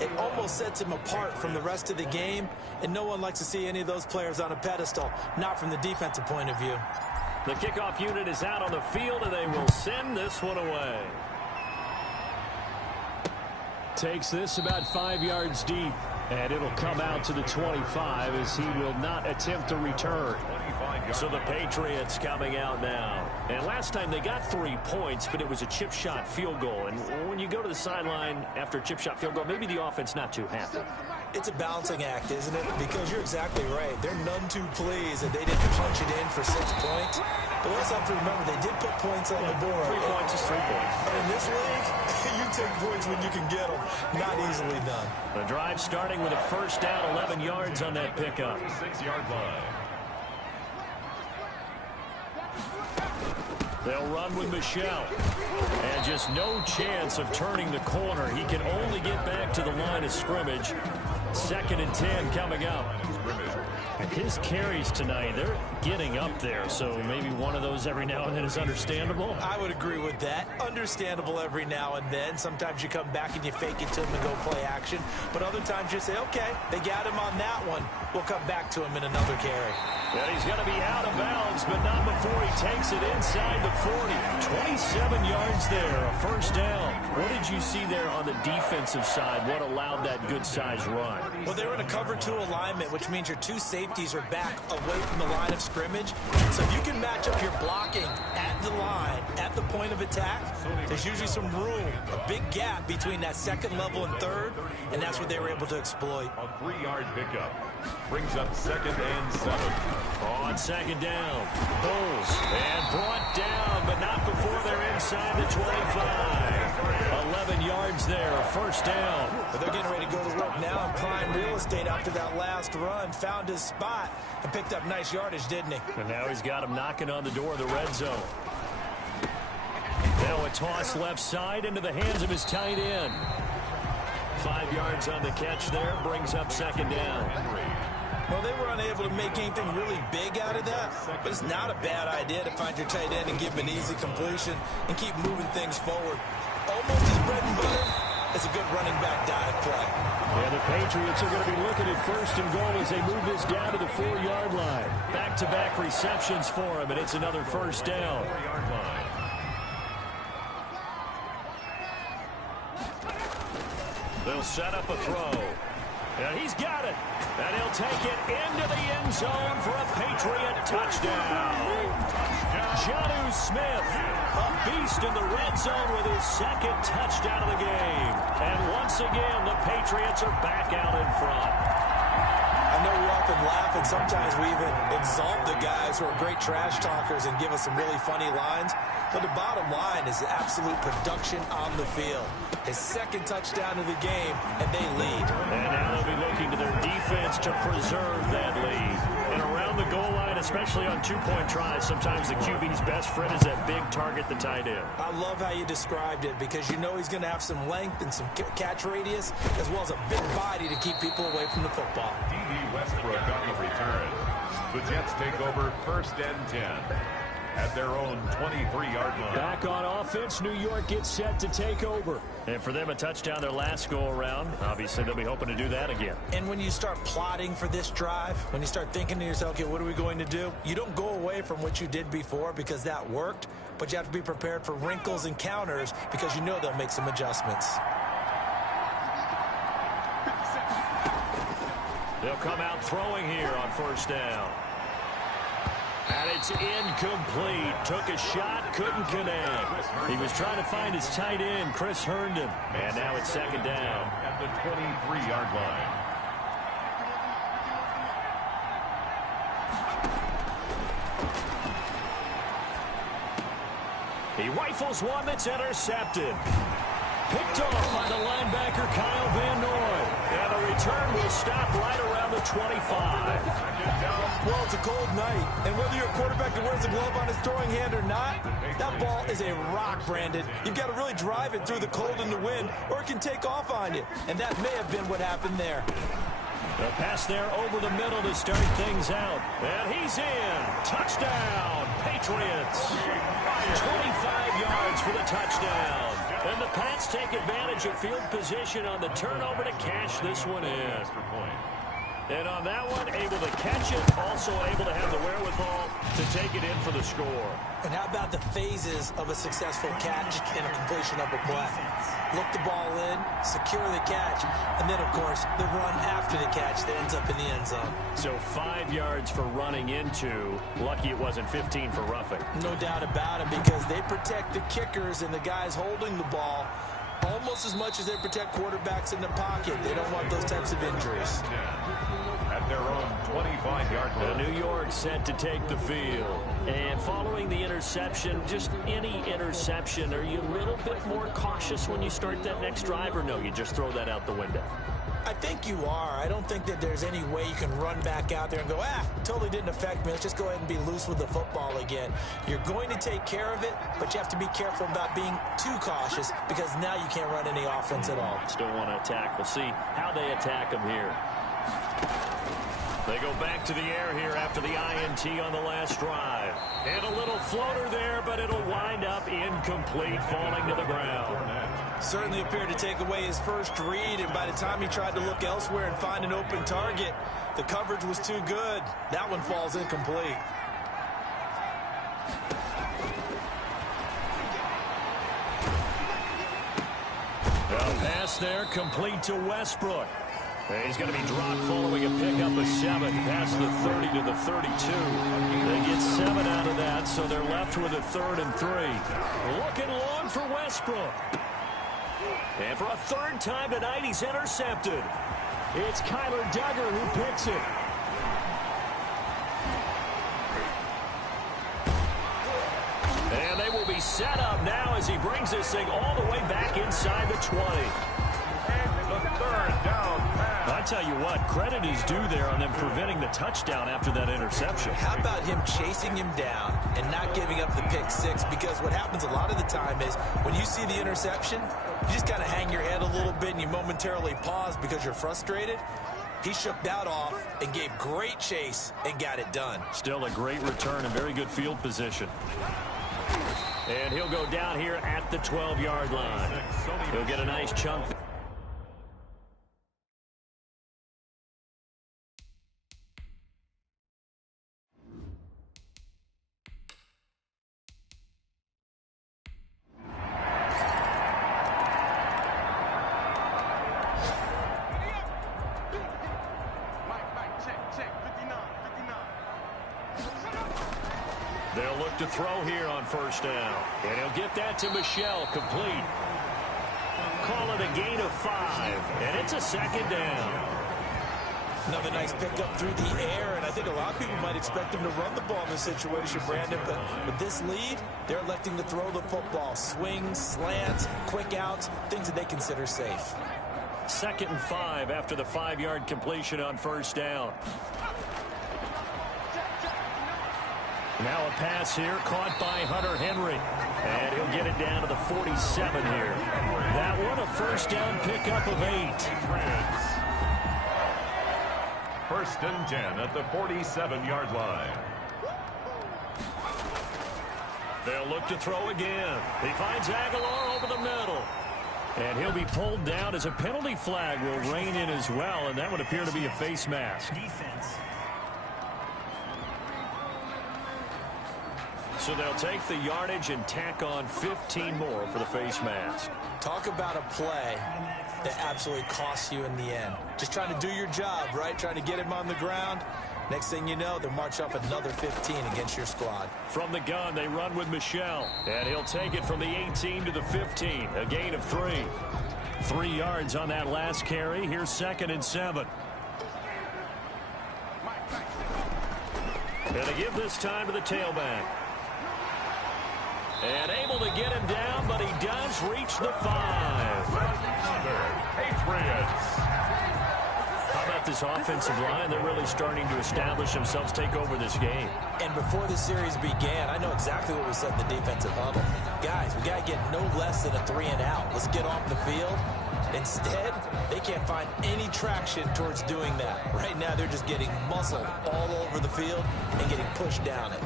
it almost sets him apart from the rest of the game, and no one likes to see any of those players on a pedestal, not from the defensive point of view. The kickoff unit is out on the field, and they will send this one away. Takes this about 5 yards deep. And it'll come out to the 25 as he will not attempt to return. So the Patriots coming out now. And last time they got 3 points, but it was a chip shot field goal. And when you go to the sideline after a chip shot field goal, maybe the offense not too happy. It's a balancing act, isn't it? Because you're exactly right. They're none too pleased that they didn't punch it in for 6 points. But also have to remember, they did put points on the board. 3 points is 3 points. And in this league, you take points when you can get them. Not easily done. The drive starting with a 1st down, 11 yards on that pickup. 6-yard line. They'll run with Michelle. And just no chance of turning the corner. He can only get back to the line of scrimmage. 2nd and 10 coming up. His carries tonight, they're getting up there, so maybe one of those every now and then is understandable. I would agree with that. Understandable every now and then. Sometimes you come back and you fake it to him and go play action. But other times you say, okay, they got him on that one. We'll come back to him in another carry. Yeah, he's going to be out of bounds, but not before he takes it inside the 40. 27 yards there, a 1st down. What did you see there on the defensive side? What allowed that good-sized run? Well, they were in a cover 2 alignment, which means your 2 safeties are back away from the line of scrimmage. So if you can match up your blocking at the line, at the point of attack, there's usually some room, a big gap between that 2nd level and 3rd, and that's what they were able to exploit. A 3-yard pickup. Brings up 2nd and 7. On 2nd down, Bulls, and brought down, but not before they're inside the 25. 11 yards there, a 1st down. But they're getting ready to go to work now in prime real estate after that last run. Found his spot and picked up nice yardage, didn't he? And now he's got him knocking on the door of the red zone. Now a toss left side into the hands of his tight end. 5 yards on the catch there, brings up 2nd down. Well, they were unable to make anything really big out of that, but it's not a bad idea to find your tight end and give him an easy completion and keep moving things forward. Almost his bread and butter is a good running back dive play. Yeah, the Patriots are going to be looking at 1st and goal as they move this down to the 4-yard line. Back-to-back receptions for him, and it's another 1st down. They'll set up a throw. And he's got it. And he'll take it into the end zone for a Patriot touchdown. Jonnu Smith, a beast in the red zone with his 2nd touchdown of the game. And once again, the Patriots are back out in front. I know we often laugh, and sometimes we even exalt the guys who are great trash talkers and give us some really funny lines. But the bottom line is absolute production on the field. His 2nd touchdown of the game, and they lead. And now they'll be looking to their defense to preserve that lead. And around the goal line, especially on 2-point tries, sometimes the QB's best friend is that big target, the tight end. I love how you described it, because you know he's going to have some length and some catch radius, as well as a big body to keep people away from the football. D.D. Westbrook on the return. The Jets take over 1st and 10. At their own 23-yard line. Back on offense, New York gets set to take over. And for them, a touchdown their last go-around. Obviously, they'll be hoping to do that again. And when you start plotting for this drive, when you start thinking to yourself, okay, what are we going to do? You don't go away from what you did before because that worked, but you have to be prepared for wrinkles and counters because you know they'll make some adjustments. They'll come out throwing here on 1st down. And it's incomplete. Took a shot, couldn't connect. He was trying to find his tight end, Chris Herndon. And now it's 2nd down. At the 23-yard line. He rifles one that's intercepted. Picked off by the linebacker Kyle Van Noy. And the return will stop right around the 25. Well, it's a cold night, and whether you're a quarterback that wears a glove on his throwing hand or not, that ball is a rock, Brandon. You've got to really drive it through the cold and the wind, or it can take off on you. And that may have been what happened there. The pass there over the middle to start things out. And he's in. Touchdown, Patriots. 25 yards for the touchdown. And the Pats take advantage of field position on the turnover to cash this one in. And on that one, able to catch it, also able to have the wherewithal to take it in for the score. And how about the phases of a successful catch and a completion of a play? Look the ball in, secure the catch, and then, of course, the run after the catch that ends up in the end zone. So 5 yards for running into. Lucky it wasn't 15 for roughing. No doubt about it, because they protect the kickers and the guys holding the ball almost as much as they protect quarterbacks in the pocket. They don't want those types of injuries. At their own 25-yard line. New York set to take the field. And following the interception, just any interception, are you a little bit more cautious when you start that next drive, or no, you just throw that out the window? I think you are. I don't think that there's any way you can run back out there and go, totally didn't affect me. Let's just go ahead and be loose with the football again. You're going to take care of it, but you have to be careful about being too cautious, because now you can't run any offense at all. Still want to attack. We'll see how they attack them here. They go back to the air here after the INT on the last drive. And a little floater there, but it'll wind up incomplete, falling to the ground. Certainly appeared to take away his first read, and by the time he tried to look elsewhere and find an open target, the coverage was too good. That one falls incomplete. A pass there, complete to Westbrook. He's going to be dropped following a pickup of 7 past the 30 to the 32. They get 7 out of that, so they're left with a 3rd and 3. Looking long for Westbrook. And for a 3rd time tonight, he's intercepted. It's Kyler Duggar who picks it. And they will be set up now as he brings this thing all the way back inside the 20. The 3rd down pass. I tell you what, credit is due there on them preventing the touchdown after that interception. How about him chasing him down and not giving up the pick 6? Because what happens a lot of the time is when you see the interception, you just kind of hang your head a little bit and you momentarily pause because you're frustrated. He shook that off and gave great chase and got it done. Still a great return and very good field position. And he'll go down here at the 12-yard line. He'll get a nice chunk. They'll look to throw here on 1st down. And he'll get that to Michelle, complete. Call it a gain of 5, and it's a 2nd down. Another nice pickup through the air, and I think a lot of people might expect him to run the ball in this situation, Brandon, but with this lead, they're electing to throw the football. Swings, slants, quick outs, things that they consider safe. 2nd and 5 after the 5-yard completion on 1st down. Now a pass here caught by Hunter Henry. And he'll get it down to the 47 here. That one a 1st down pickup of 8. 1st and 10 at the 47-yard line. They'll look to throw again. He finds Aguilar over the middle. And he'll be pulled down as a penalty flag will rein in as well. And that would appear to be a face mask. Defense. So they'll take the yardage and tack on 15 more for the face mask. Talk about a play that absolutely costs you in the end. Just trying to do your job, right? Trying to get him on the ground. Next thing you know, they'll march up another 15 against your squad. From the gun, they run with Michelle. And he'll take it from the 18 to the 15. A gain of 3. 3 yards on that last carry. Here's 2nd and 7. And they give this time to the tailback. And able to get him down, but he does reach the 5. Patriots. How about this offensive line? They're really starting to establish themselves, take over this game. And before the series began, I know exactly what we said in the defensive huddle. Guys, we got to get no less than a 3 and out. Let's get off the field. Instead, they can't find any traction towards doing that. Right now, they're just getting muscled all over the field and getting pushed down it.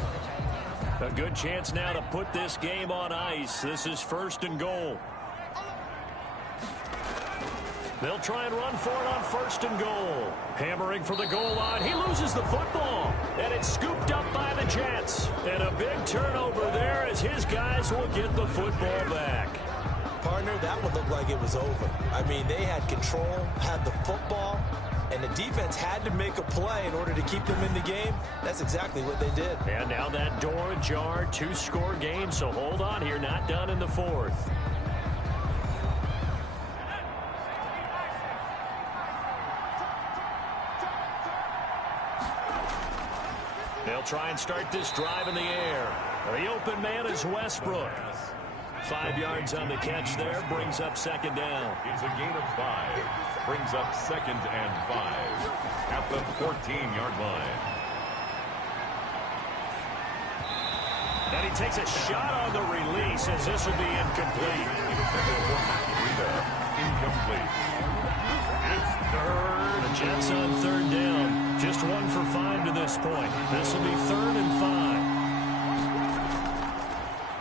A good chance now to put this game on ice. This is 1st and goal. They'll try and run for it on 1st and goal. Hammering for the goal line. He loses the football. And it's scooped up by the Jets. And a big turnover there as his guys will get the football back. Partner, that would look like it was over. I mean, they had control, had the football, and the defense had to make a play in order to keep them in the game. That's exactly what they did. And now that door ajar, 2-score game, so hold on here, not done in the 4th. They'll try and start this drive in the air. The open man is Westbrook. 5 yards on the catch there, brings up 2nd down. It's a gain of 5. Brings up 2nd and 5 at the 14-yard line. And he takes a shot on the release as this will be incomplete. Incomplete. It's 3rd. The Jets on 3rd down. Just 1 for 5 to this point. This will be 3rd and 5.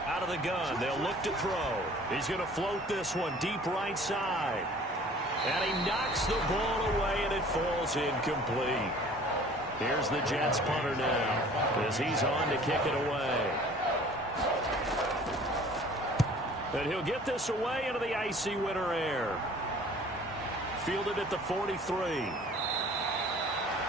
Out of the gun, they'll look to throw. He's going to float this one deep right side. And he knocks the ball away, and it falls incomplete. Here's the Jets punter now as he's on to kick it away. And he'll get this away into the icy winter air. Fielded at the 43.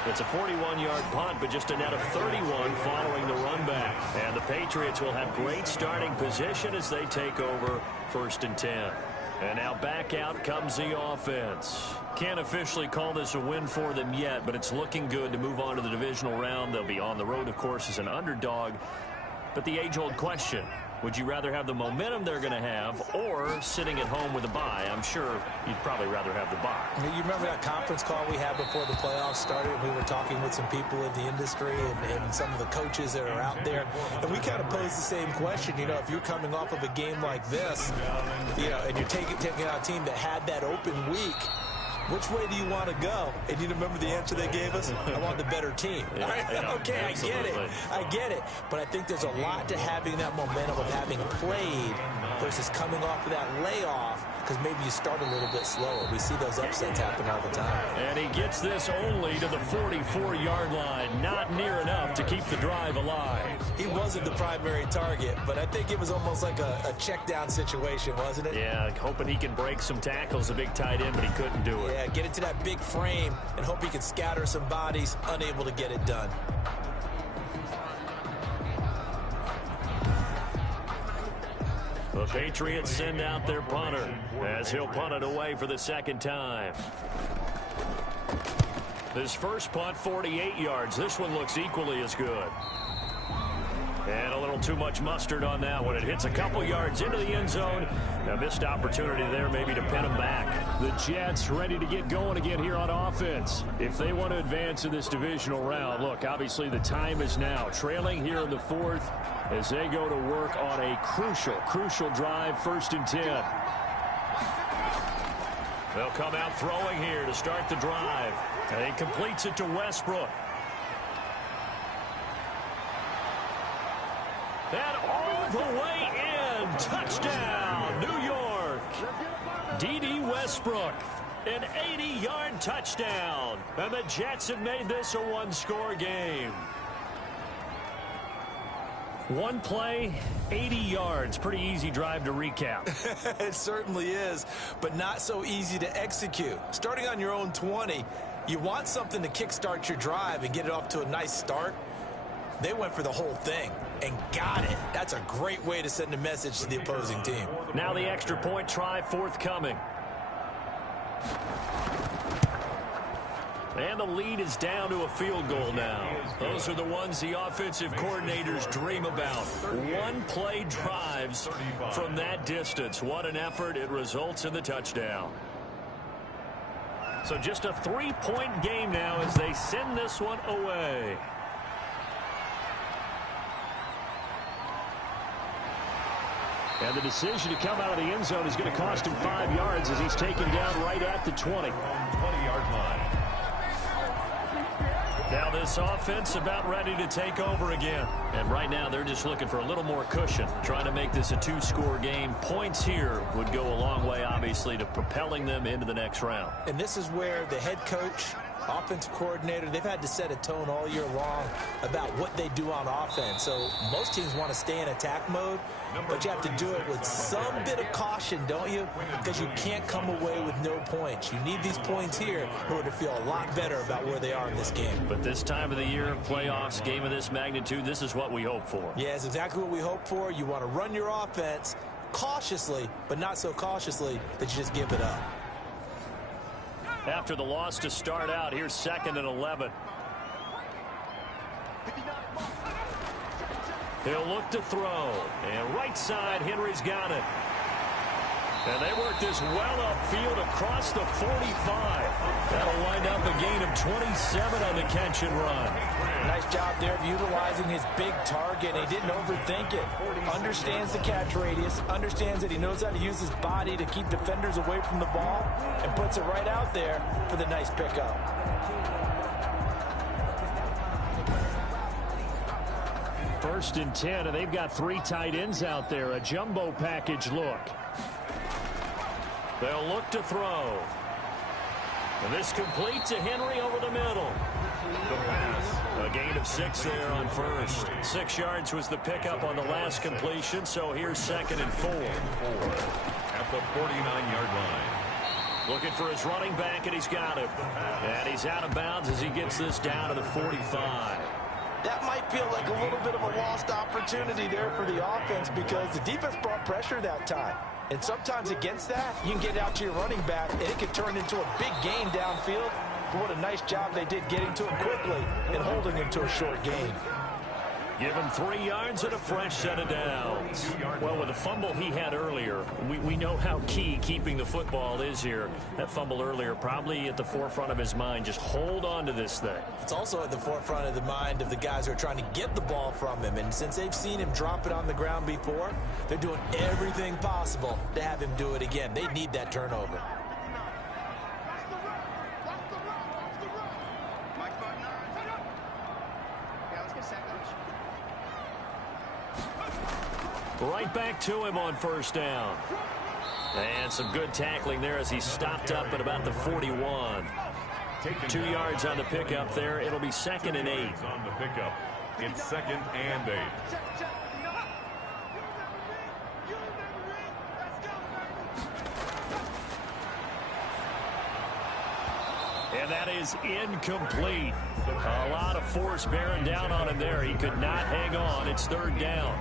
It's a 41-yard punt, but just a net of 31 following the run back. And the Patriots will have great starting position as they take over 1st and 10. And now back out comes the offense. Can't officially call this a win for them yet, but it's looking good to move on to the divisional round. They'll be on the road, of course, as an underdog. But the age-old question, would you rather have the momentum they're going to have or sitting at home with a bye? I'm sure you'd probably rather have the bye. You remember that conference call we had before the playoffs started? We were talking with some people in the industry and some of the coaches that are out there. And we kind of posed the same question. You know, if you're coming off of a game like this, you know, and you're taking out a team that had that open week, which way do you want to go? And you remember the answer they gave us? I want the better team. Yeah, okay, absolutely. I get it. But I think there's a lot to having that momentum of having played versus coming off of that layoff, because maybe you start a little bit slower. We see those upsets happen all the time. And he gets this only to the 44-yard line. Not near enough to keep the drive alive. He wasn't the primary target, but I think it was almost like a check down situation, wasn't it? Yeah, hoping he can break some tackles, a big tight end, but he couldn't do it. Yeah, get into that big frame and hope he can scatter some bodies, unable to get it done. The Patriots send out their punter as he'll punt it away for the 2nd time. His first punt, 48 yards. This one looks equally as good. And a little too much mustard on that one. It hits a couple yards into the end zone. A missed opportunity there maybe to pin him back. The Jets ready to get going again here on offense. If they want to advance in this divisional round, look, obviously the time is now. Trailing here in the 4th as they go to work on a crucial drive, 1st and 10. They'll come out throwing here to start the drive. And he completes it to Westbrook. And all the way in. Touchdown, New York. D.D. Westbrook. An 80-yard touchdown. And the Jets have made this a 1-score game. One play, 80 yards. Pretty easy drive to recap. It certainly is, but not so easy to execute. Starting on your own 20, you want something to kickstart your drive and get it off to a nice start. They went for the whole thing and got it. That's a great way to send a message to the opposing team. Now the extra point try forthcoming. And the lead is down to a field goal now. Those are the ones the offensive coordinators dream about. One-play drives from that distance. What an effort. It results in the touchdown. So just a 3-point game now as they send this one away. And the decision to come out of the end zone is going to cost him 5 yards as he's taken down right at the 20. 20-yard line. Now this offense about ready to take over again. And right now they're just looking for a little more cushion, trying to make this a 2-score game. Points here would go a long way, obviously, to propelling them into the next round. And this is where the head coach, offensive coordinator, they've had to set a tone all year long about what they do on offense. So most teams want to stay in attack mode, but you have to do it with some bit of caution, don't you? Because you can't come away with no points. You need these points here in order to feel a lot better about where they are in this game. But this time of the year, playoffs, game of this magnitude, this is what we hope for. Yeah, it's exactly what we hope for. You want to run your offense cautiously, but not so cautiously that you just give it up. After the loss to start out, here's 2nd and 11. He'll look to throw. And right side, Henry's got it. And they work this well upfield across the 45. That'll wind up a gain of 27 on the catch and run. Nice job there of utilizing his big target. He didn't overthink it. Understands the catch radius. Understands that he knows how to use his body to keep defenders away from the ball. And puts it right out there for the nice pickup. First and 10, and they've got 3 tight ends out there. A jumbo package look. They'll look to throw. And this complete to Henry over the middle. The pass. A gain of 6 there on first. 6 yards was the pickup on the last completion, so here's 2nd and 4. At the 49-yard line. Looking for his running back, and he's got him. And he's out of bounds as he gets this down to the 45. That might feel like a little bit of a lost opportunity there for the offense because the defense brought pressure that time. And sometimes against that, you can get out to your running back, and it can turn into a big gain downfield. But what a nice job they did getting to him quickly and holding him to a short gain. Give him 3 yards and a fresh set of downs. Well, with the fumble he had earlier, we know how key keeping the football is here. That fumble earlier probably at the forefront of his mind. Just hold on to this thing. It's also at the forefront of the mind of the guys who are trying to get the ball from him. And since they've seen him drop it on the ground before, they're doing everything possible to have him do it again. They need that turnover. Right back to him on first down. And some good tackling there as he stopped up at about the 41. 2 yards on the pickup there. It'll be 2nd and 8. On the pickup. It's 2nd and 8. And that is incomplete. A lot of force bearing down on him there. He could not hang on. It's 3rd down.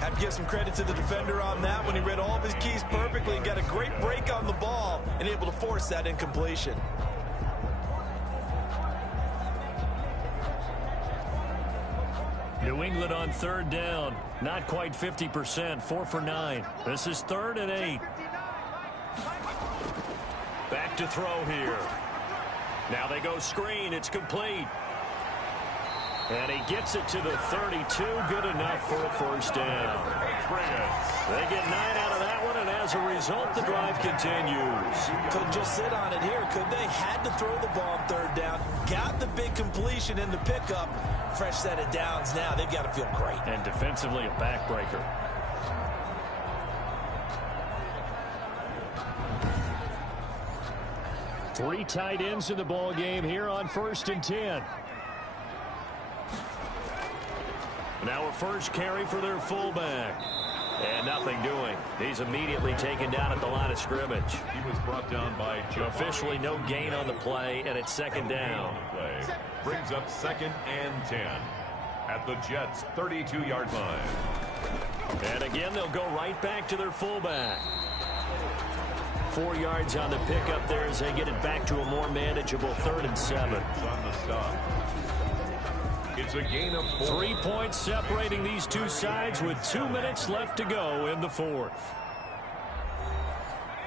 Have to give some credit to the defender on that when he read all of his keys perfectly and got a great break on the ball and able to force that incompletion. New England on 3rd down. Not quite 50%. 4 for 9. This is 3rd and 8. Back to throw here. Now they go screen. It's complete. And he gets it to the 32. Good enough for a first down. They get 9 out of that one, and as a result, the drive continues. Couldn't just sit on it here, could they? Had to throw the ball on 3rd down. Got the big completion in the pickup. Fresh set of downs now. They've got to feel great. And defensively, a backbreaker. Three tight ends in the ball game here on 1st and 10. Now a first carry for their fullback. And nothing doing. He's immediately taken down at the line of scrimmage. He was brought down by Joe. Officially no gain on the play, and it's 2nd down. Brings up 2nd and 10 at the Jets' 32-yard line. And again, they'll go right back to their fullback. 4 yards on the pickup there as they get it back to a more manageable 3rd and 7. On the stop. It's a gain of 4. 3 points separating these two sides with 2 minutes left to go in the 4th.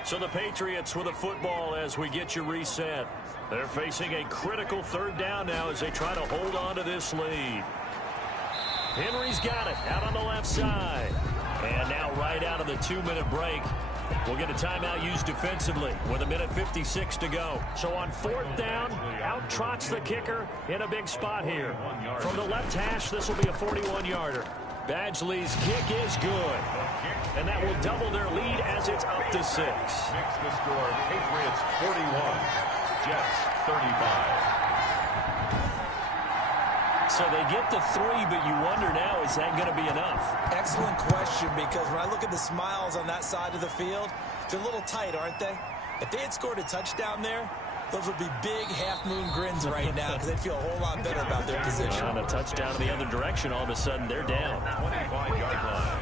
So the Patriots with a football as we get you reset. They're facing a critical 3rd down now as they try to hold on to this lead. Henry's got it out on the left side. And now right out of the 2-minute break, we'll get a timeout used defensively with 1:56 to go. So on 4th down, out trots the kicker in a big spot here. From the left hash, this will be a 41-yarder. Badgley's kick is good. And that will double their lead as it's up to 6. Makes the score Patriots 41, Jets 35. So they get the 3, but you wonder now, is that going to be enough? Excellent question, because when I look at the smiles on that side of the field, they're a little tight, aren't they? If they had scored a touchdown there, those would be big half-moon grins right now because they'd feel a whole lot better about their position. On a touchdown in the other direction, all of a sudden they're down. 25-yard line.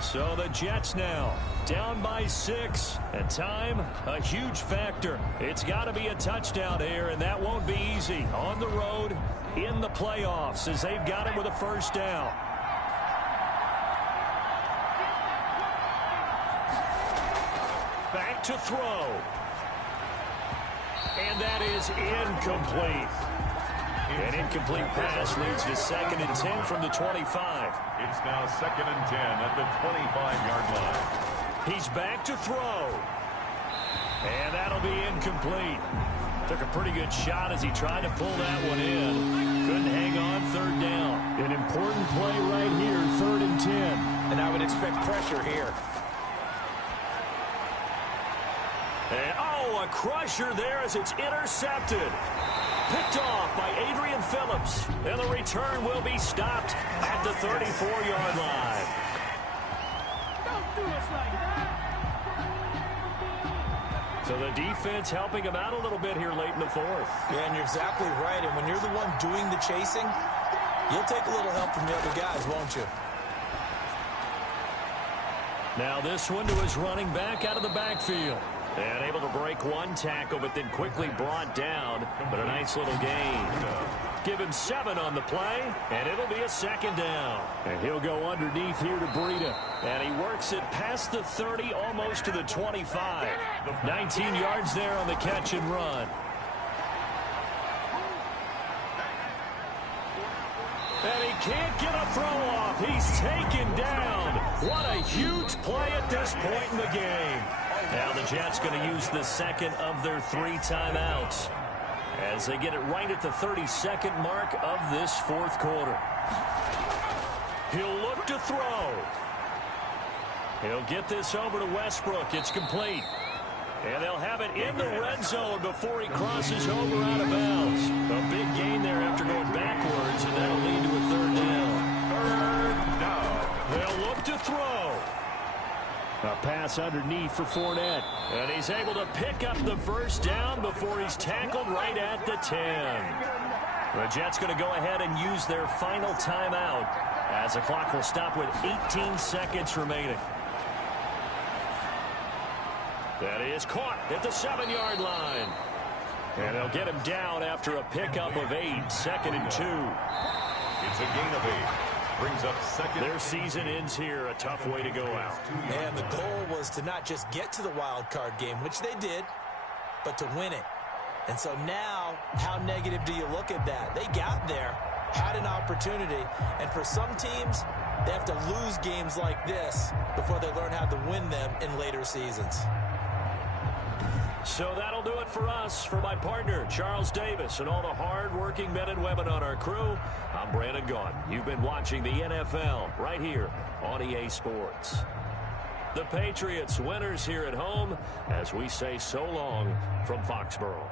So the Jets now down by 6, and time a huge factor. It's got to be a touchdown here, and that won't be easy on the road in the playoffs as they've got it with a 1st down. Back to throw. And that is incomplete. An incomplete pass leads to 2nd and 10 from the 25. It's now 2nd and 10 at the 25-yard line. He's back to throw. And that'll be incomplete. Took a pretty good shot as he tried to pull that one in. Couldn't hang on 3rd down. An important play right here, 3rd and 10. And I would expect pressure here. And, a crusher there as it's intercepted. Picked off by Adrian Phillips. And the return will be stopped at the 34-yard line. Don't do us like that. So the defense helping him out a little bit here late in the 4th. Yeah, and you're exactly right. And when you're the one doing the chasing, you'll take a little help from the other guys, won't you? Now this one to his running back out of the backfield. And able to break one tackle, but then quickly brought down. But a nice little gain. Give him 7 on the play, and it'll be a 2nd down. And he'll go underneath here to Breida. And he works it past the 30, almost to the 25. 19 yards there on the catch and run. And he can't get a throw off. He's taken down. What a huge play at this point in the game. Now the Jets going to use the 2nd of their 3 timeouts as they get it right at the 32nd mark of this 4th quarter. He'll look to throw. He'll get this over to Westbrook. It's complete. And they'll have it in the red zone before he crosses over out of bounds. A big gain there after going backwards, and that'll lead to a 3rd down. 3rd down. They'll look to throw. A pass underneath for Fournette. And he's able to pick up the 1st down before he's tackled right at the 10. The Jets going to go ahead and use their final timeout as the clock will stop with 18 seconds remaining. That is caught at the 7-yard line. And they'll get him down after a pickup of 8, 2nd and 2. It's a gain of 8. Brings up 2nd. Their season ends here. A tough way to go out. And the goal was to not just get to the wild card game, which they did, but to win it. And so now, how negative do you look at that? They got there, had an opportunity, and for some teams, they have to lose games like this before they learn how to win them in later seasons. So that'll do it for us. For my partner, Charles Davis, and all the hard-working men and women on our crew, I'm Brandon Gaudin. You've been watching the NFL right here on EA Sports. The Patriots winners here at home as we say so long from Foxborough.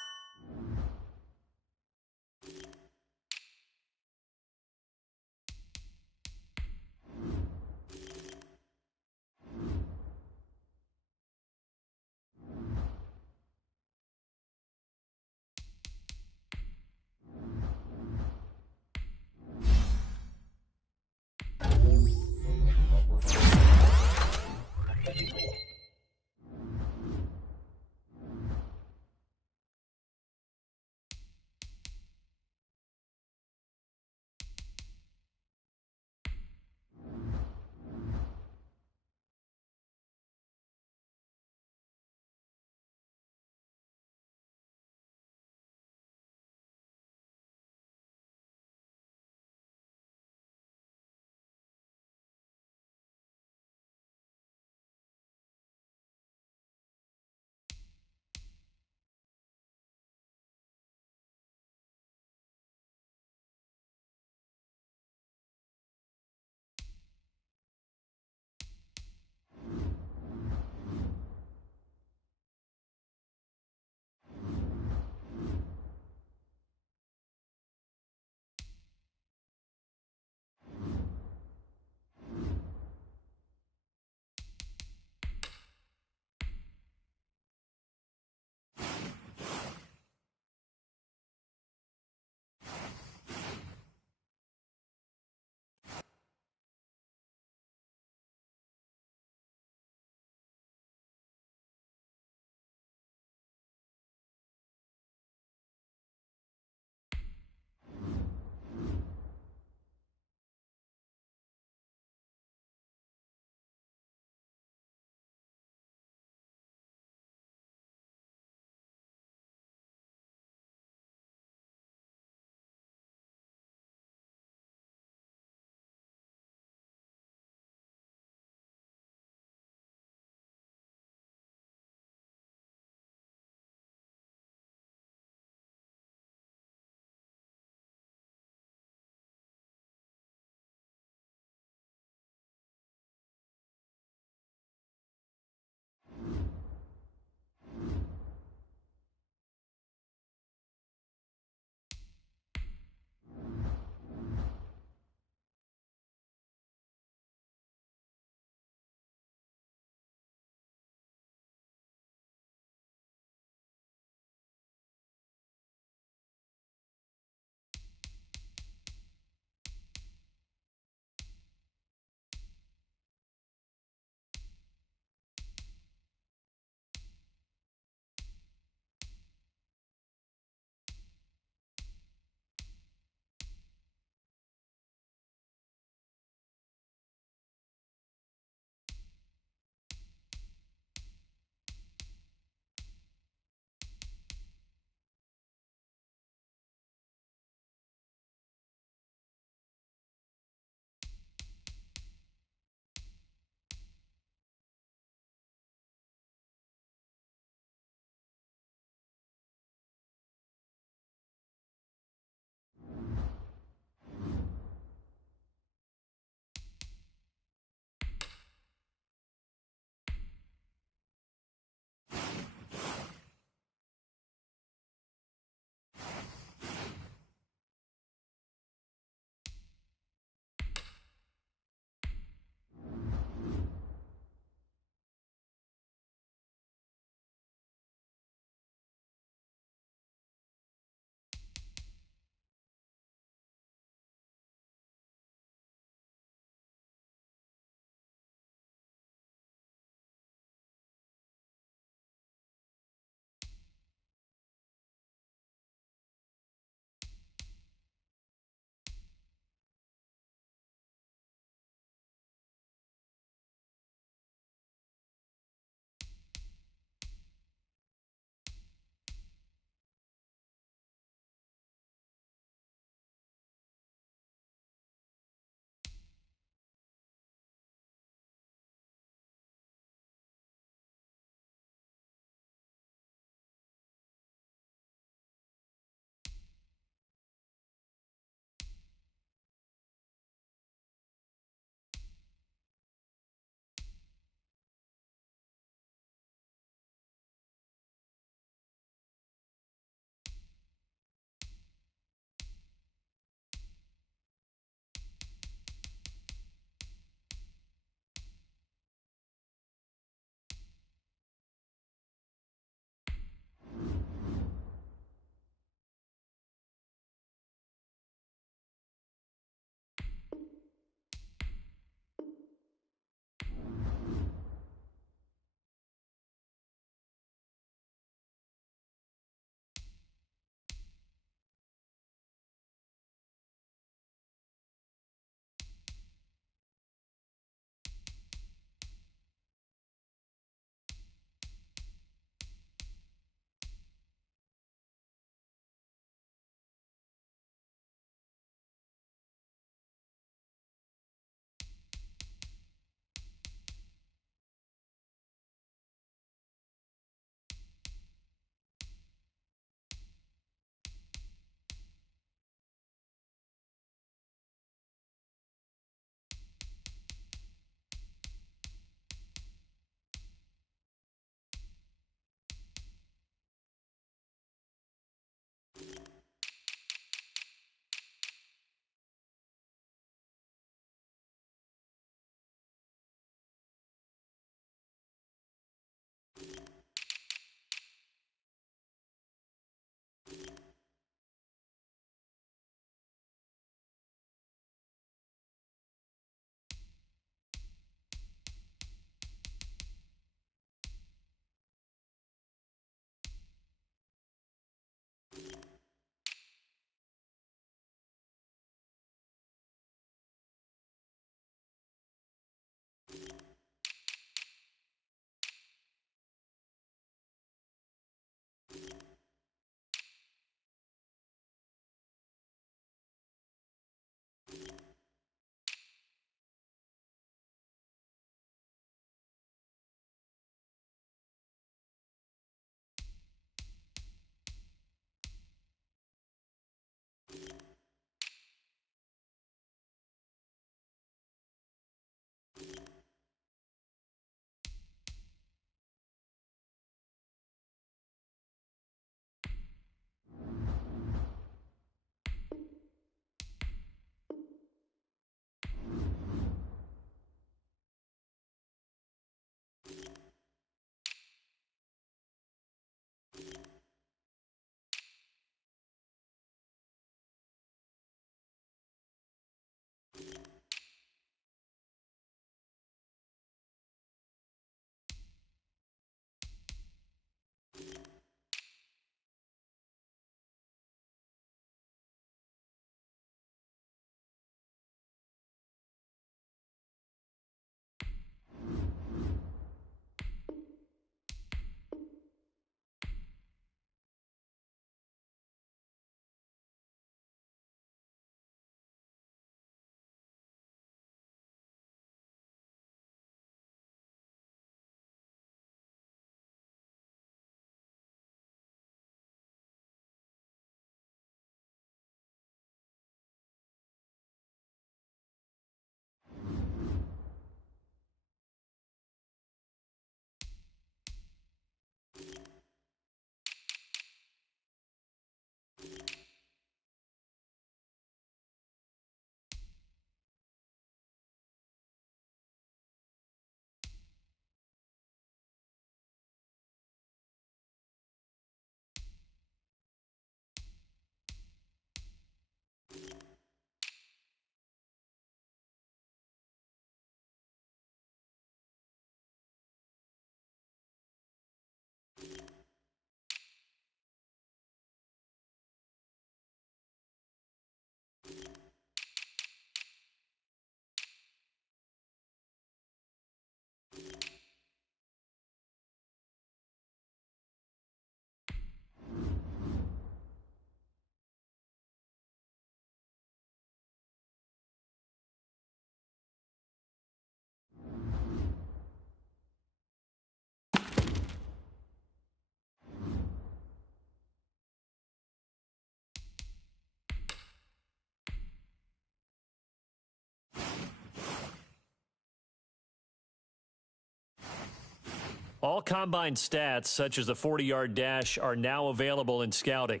All combine stats, such as the 40-yard dash, are now available in scouting.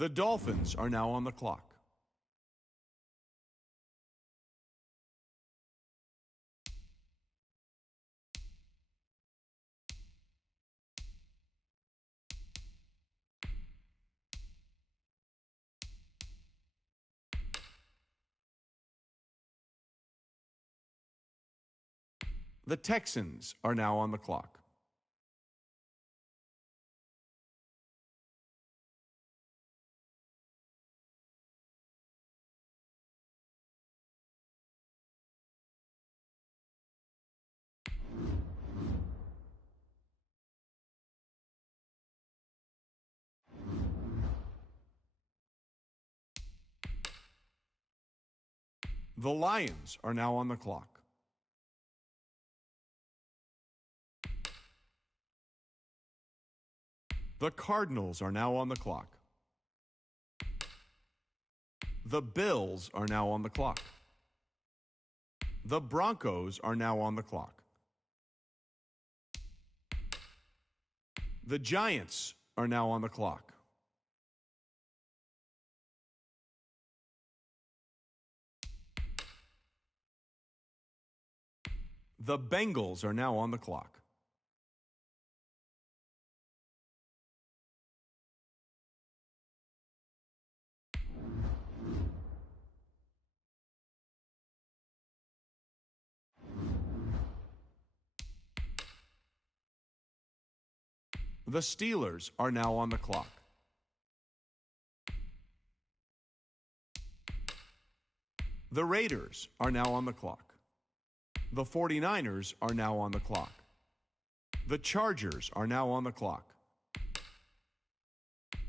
The Dolphins are now on the clock. The Texans are now on the clock. The Lions are now on the clock. The Cardinals are now on the clock. The Bills are now on the clock. The Broncos are now on the clock. The Giants are now on the clock. The Bengals are now on the clock. The Steelers are now on the clock. The Raiders are now on the clock. The 49ers are now on the clock. The Chargers are now on the clock.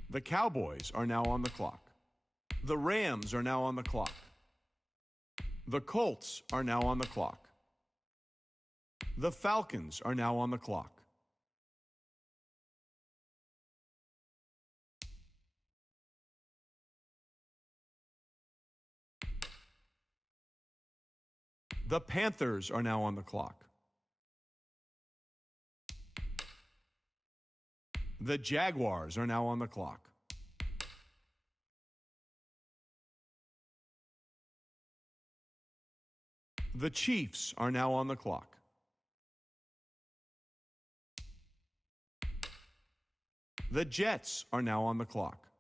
The Cowboys are now on the clock. The Rams are now on the clock. The Colts are now on the clock. The Falcons are now on the clock. The Panthers are now on the clock. The Jaguars are now on the clock. The Chiefs are now on the clock. The Jets are now on the clock.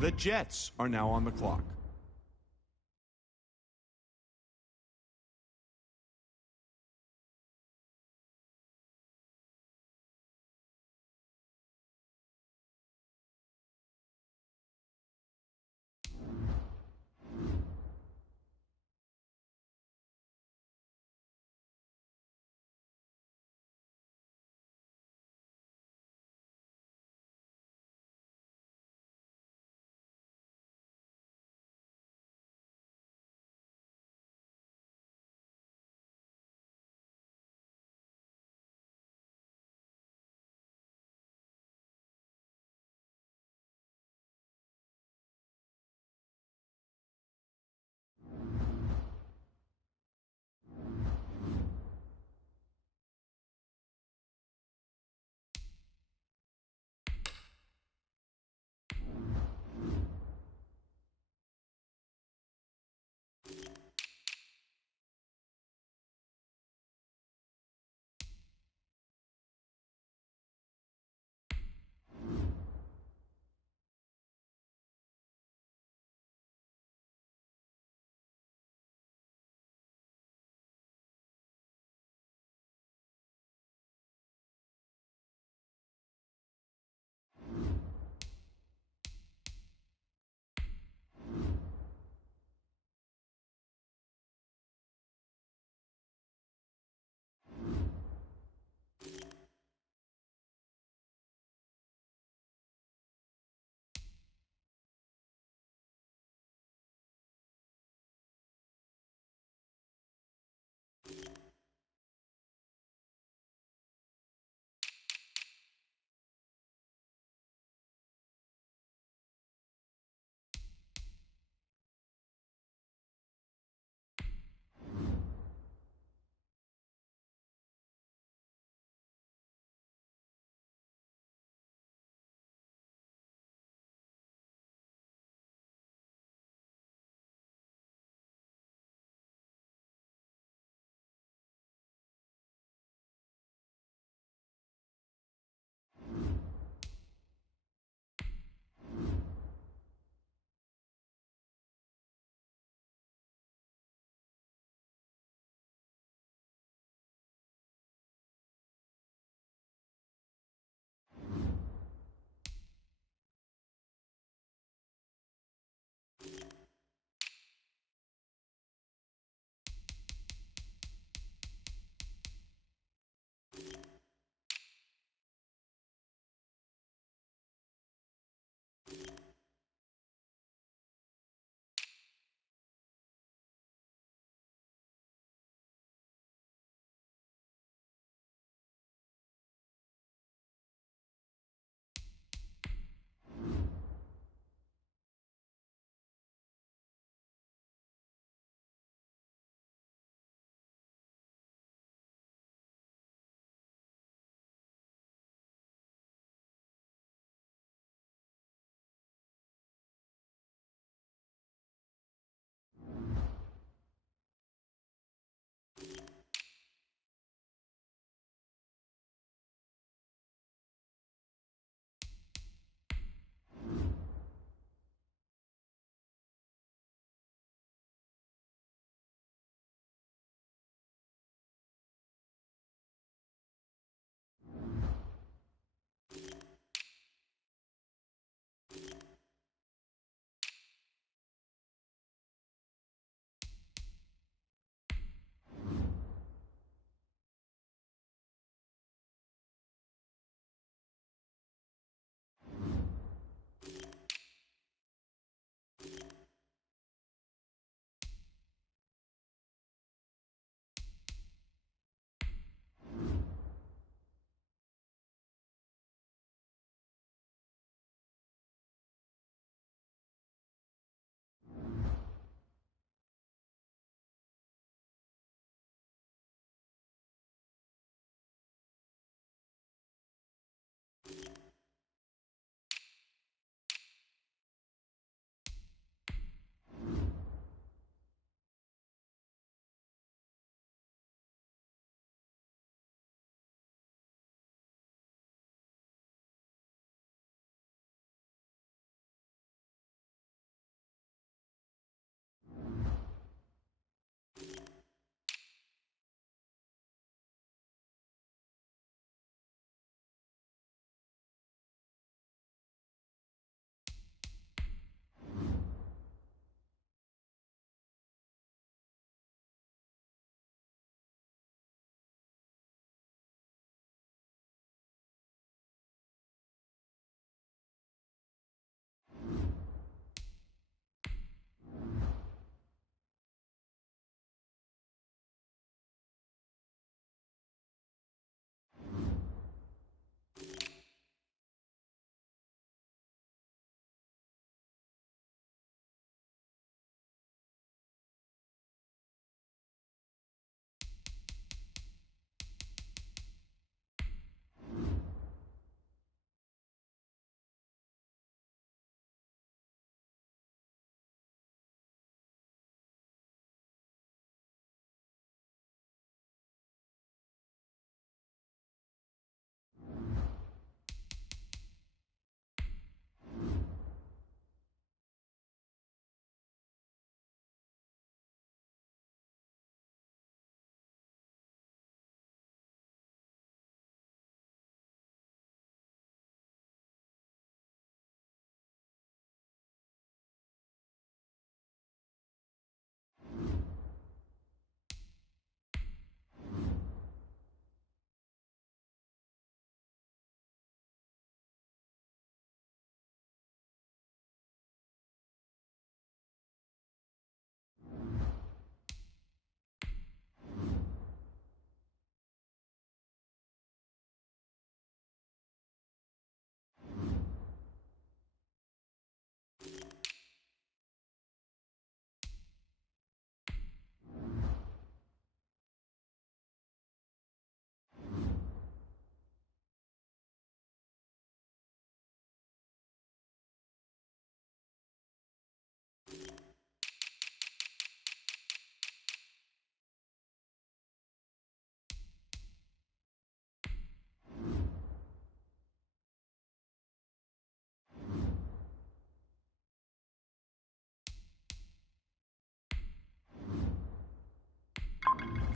The Jets are now on the clock.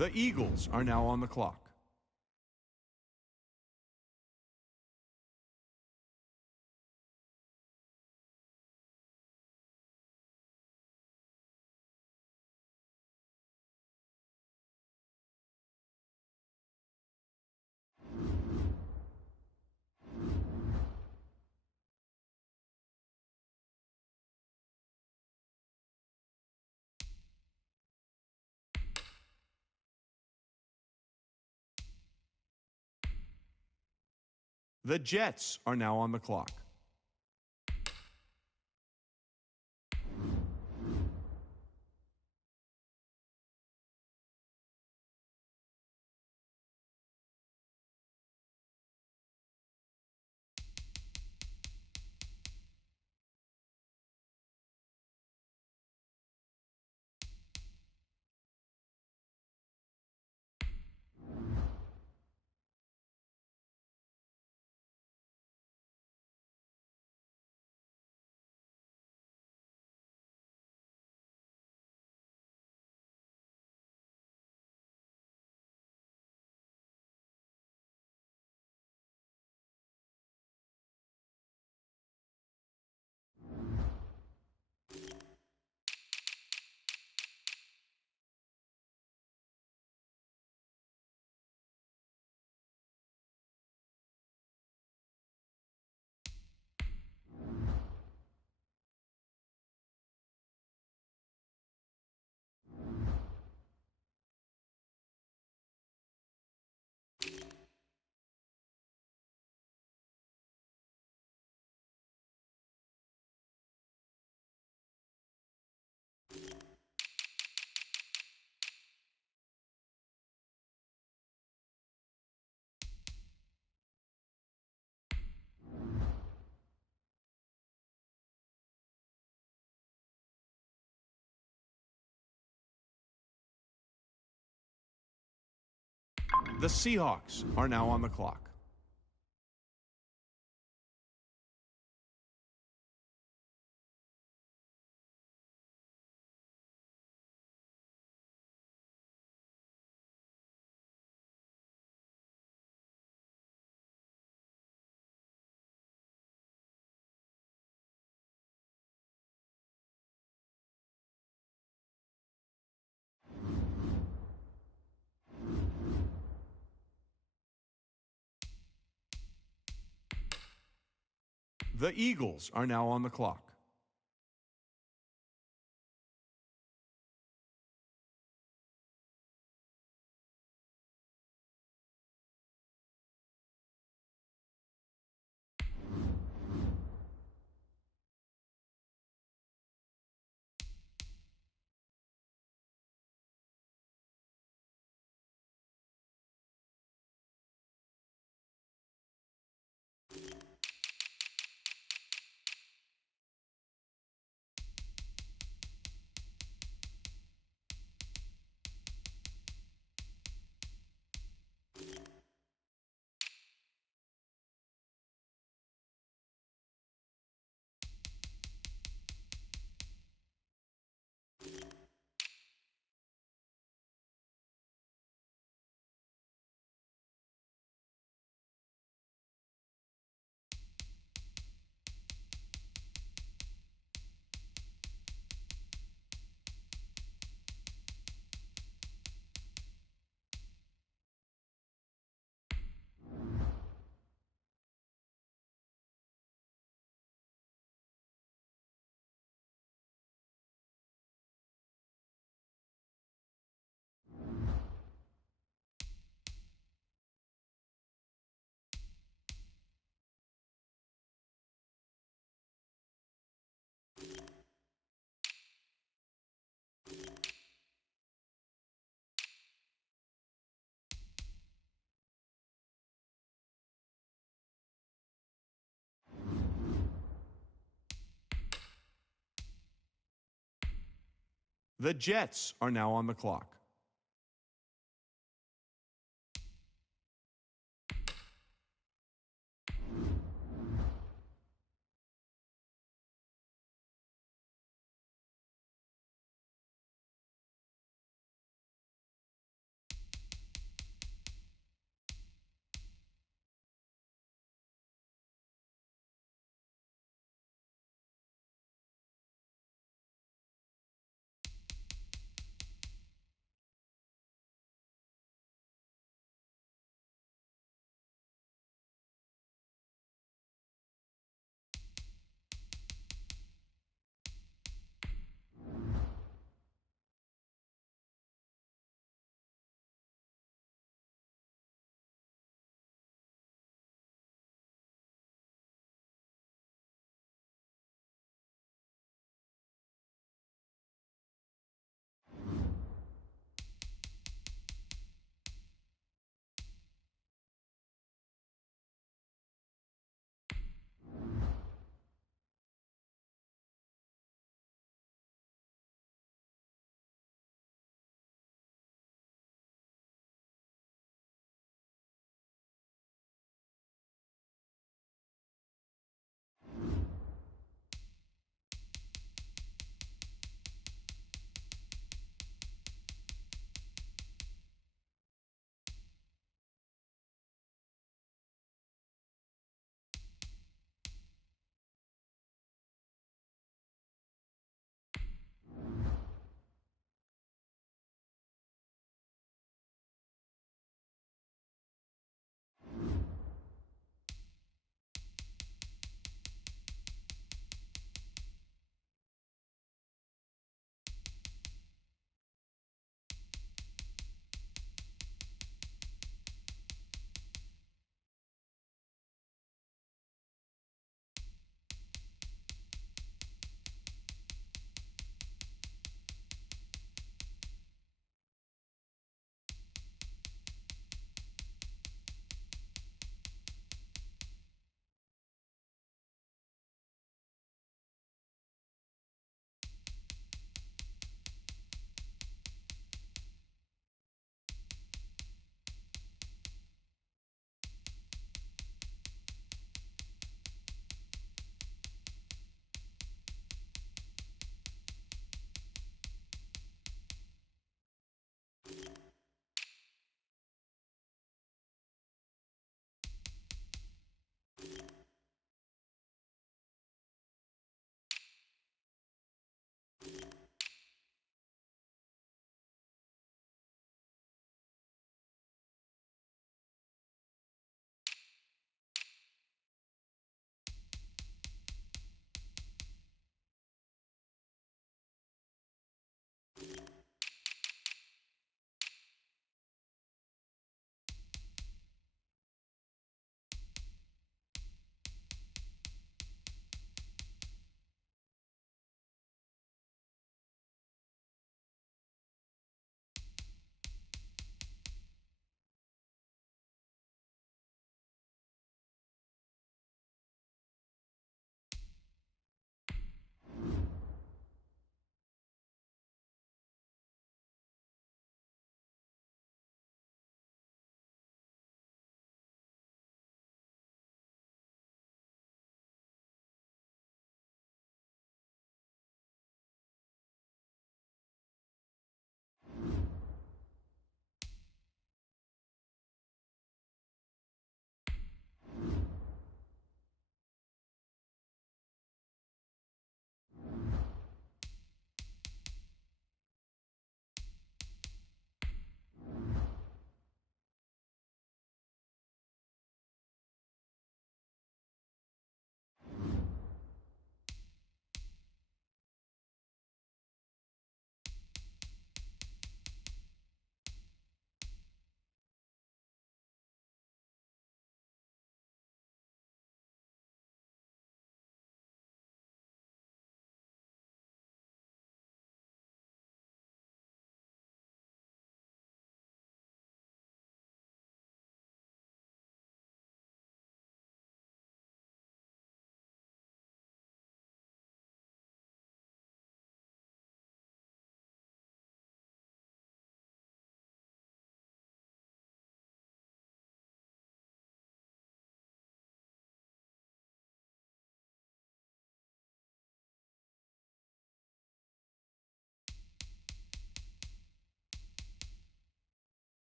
The Eagles are now on the clock. The Jets are now on the clock. The Seahawks are now on the clock. The Eagles are now on the clock. The Jets are now on the clock.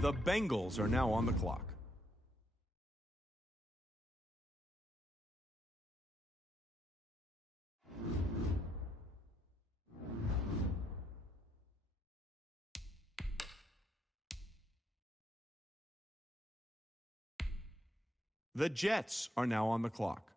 The Bengals are now on the clock. The Jets are now on the clock.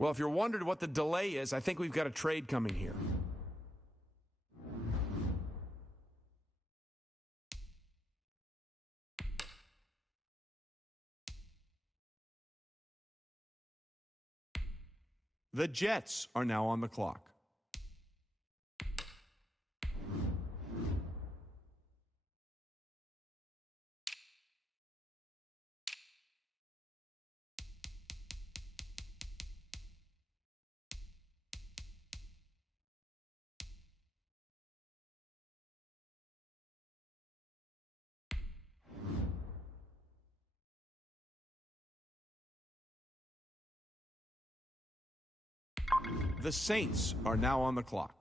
Well, if you're wondering what the delay is, I think we've got a trade coming here. The Jets are now on the clock. The Saints are now on the clock.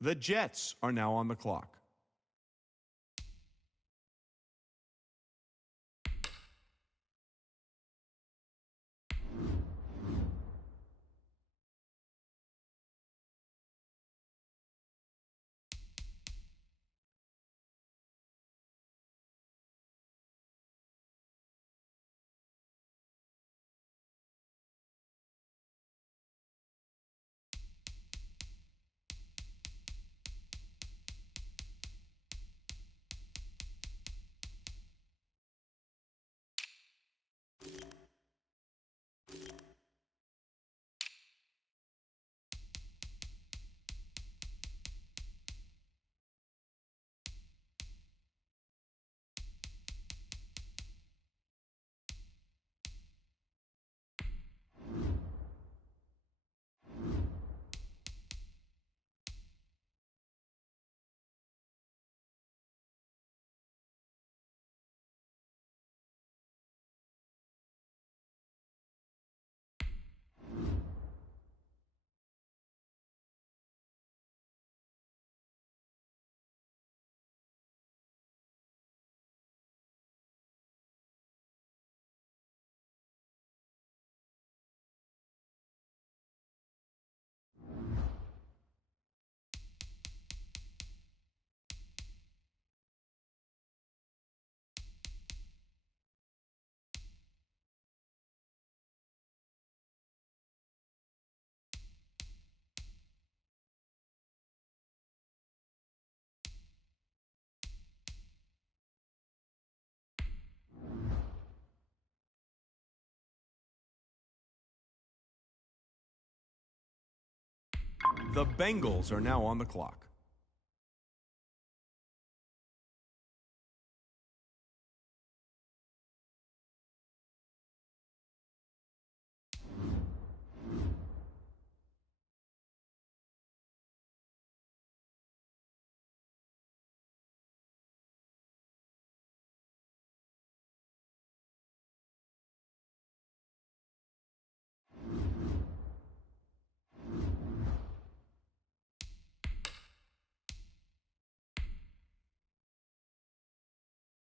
The Jets are now on the clock. The Bengals are now on the clock.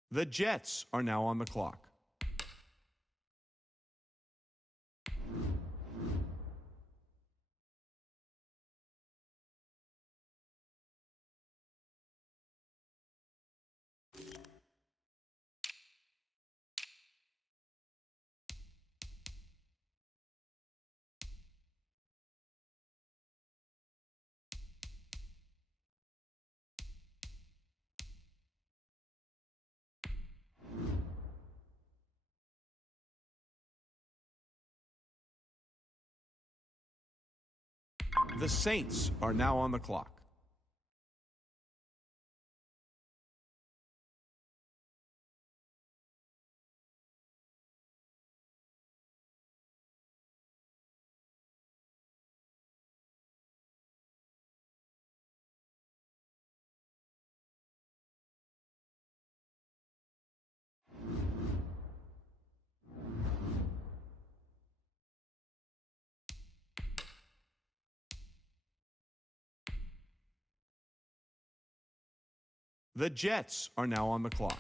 The Jets are now on the clock. The Saints are now on the clock. The Jets are now on the clock.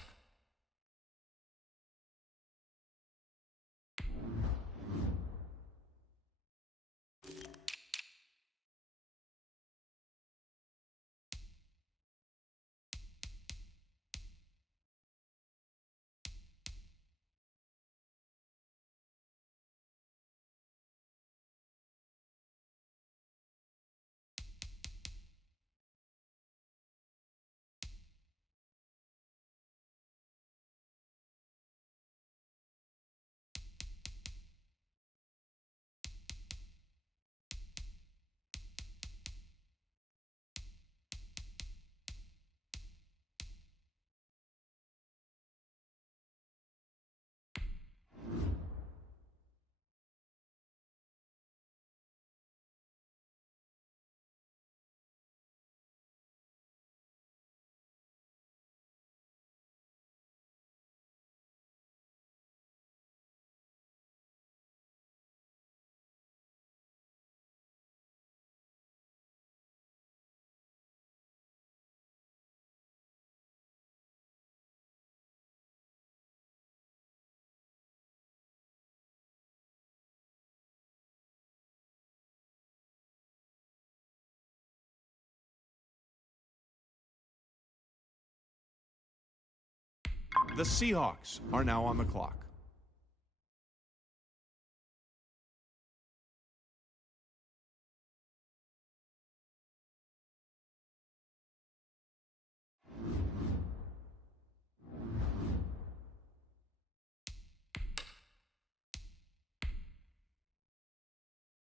The Seahawks are now on the clock.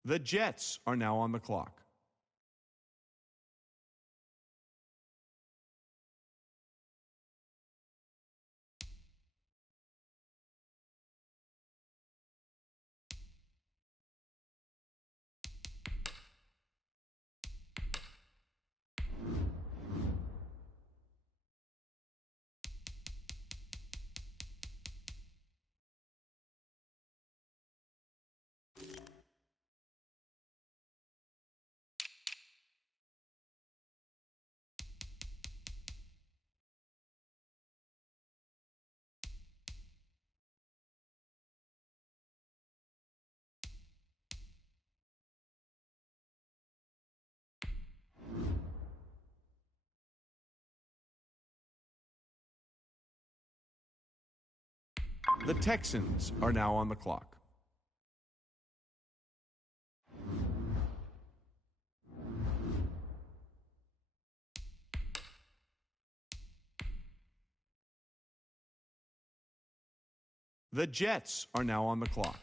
The Jets are now on the clock. The Texans are now on the clock. The Jets are now on the clock.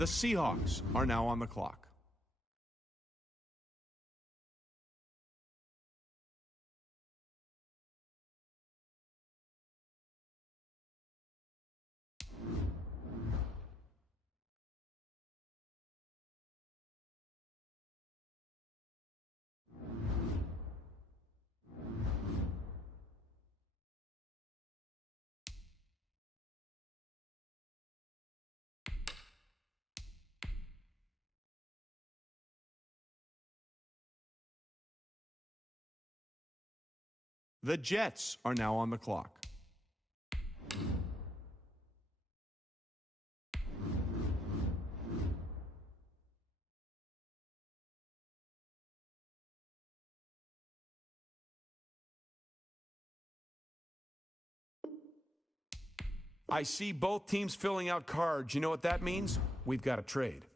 The Seahawks are now on the clock. The Jets are now on the clock. I see both teams filling out cards. You know what that means? We've got a trade.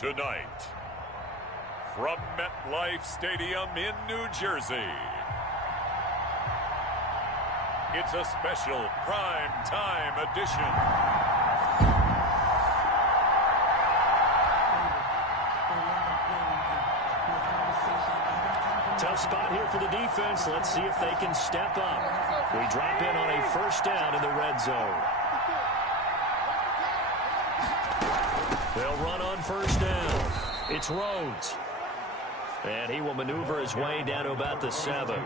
Tonight, from MetLife Stadium in New Jersey, it's a special prime time edition. Tough spot here for the defense. Let's see if they can step up. We drop in on a first down in the red zone. They'll run on first down. It's Rhodes. And he will maneuver his way down to about the 7.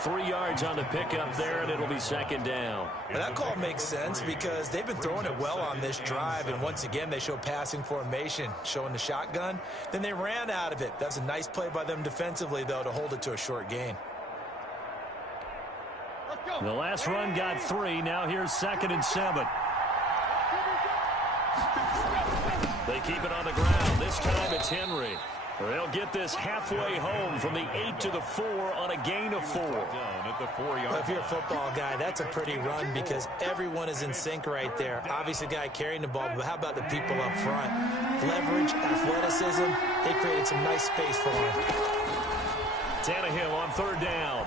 3 yards on the pickup there, and it'll be second down. Well, that call makes sense because they've been throwing it well on this drive, and once again they show passing formation, showing the shotgun. Then they ran out of it. That's a nice play by them defensively, though, to hold it to a short gain. The last run got 3. Now here's 2nd and 7. They keep it on the ground. This time it's Henry. They'll get this halfway home from the 8 to the 4 on a gain of 4. Well, if you're a football guy, that's a pretty run because everyone is in sync right there. Obviously, the guy carrying the ball, but how about the people up front? Leverage, athleticism, they created some nice space for him. Tannehill on third down.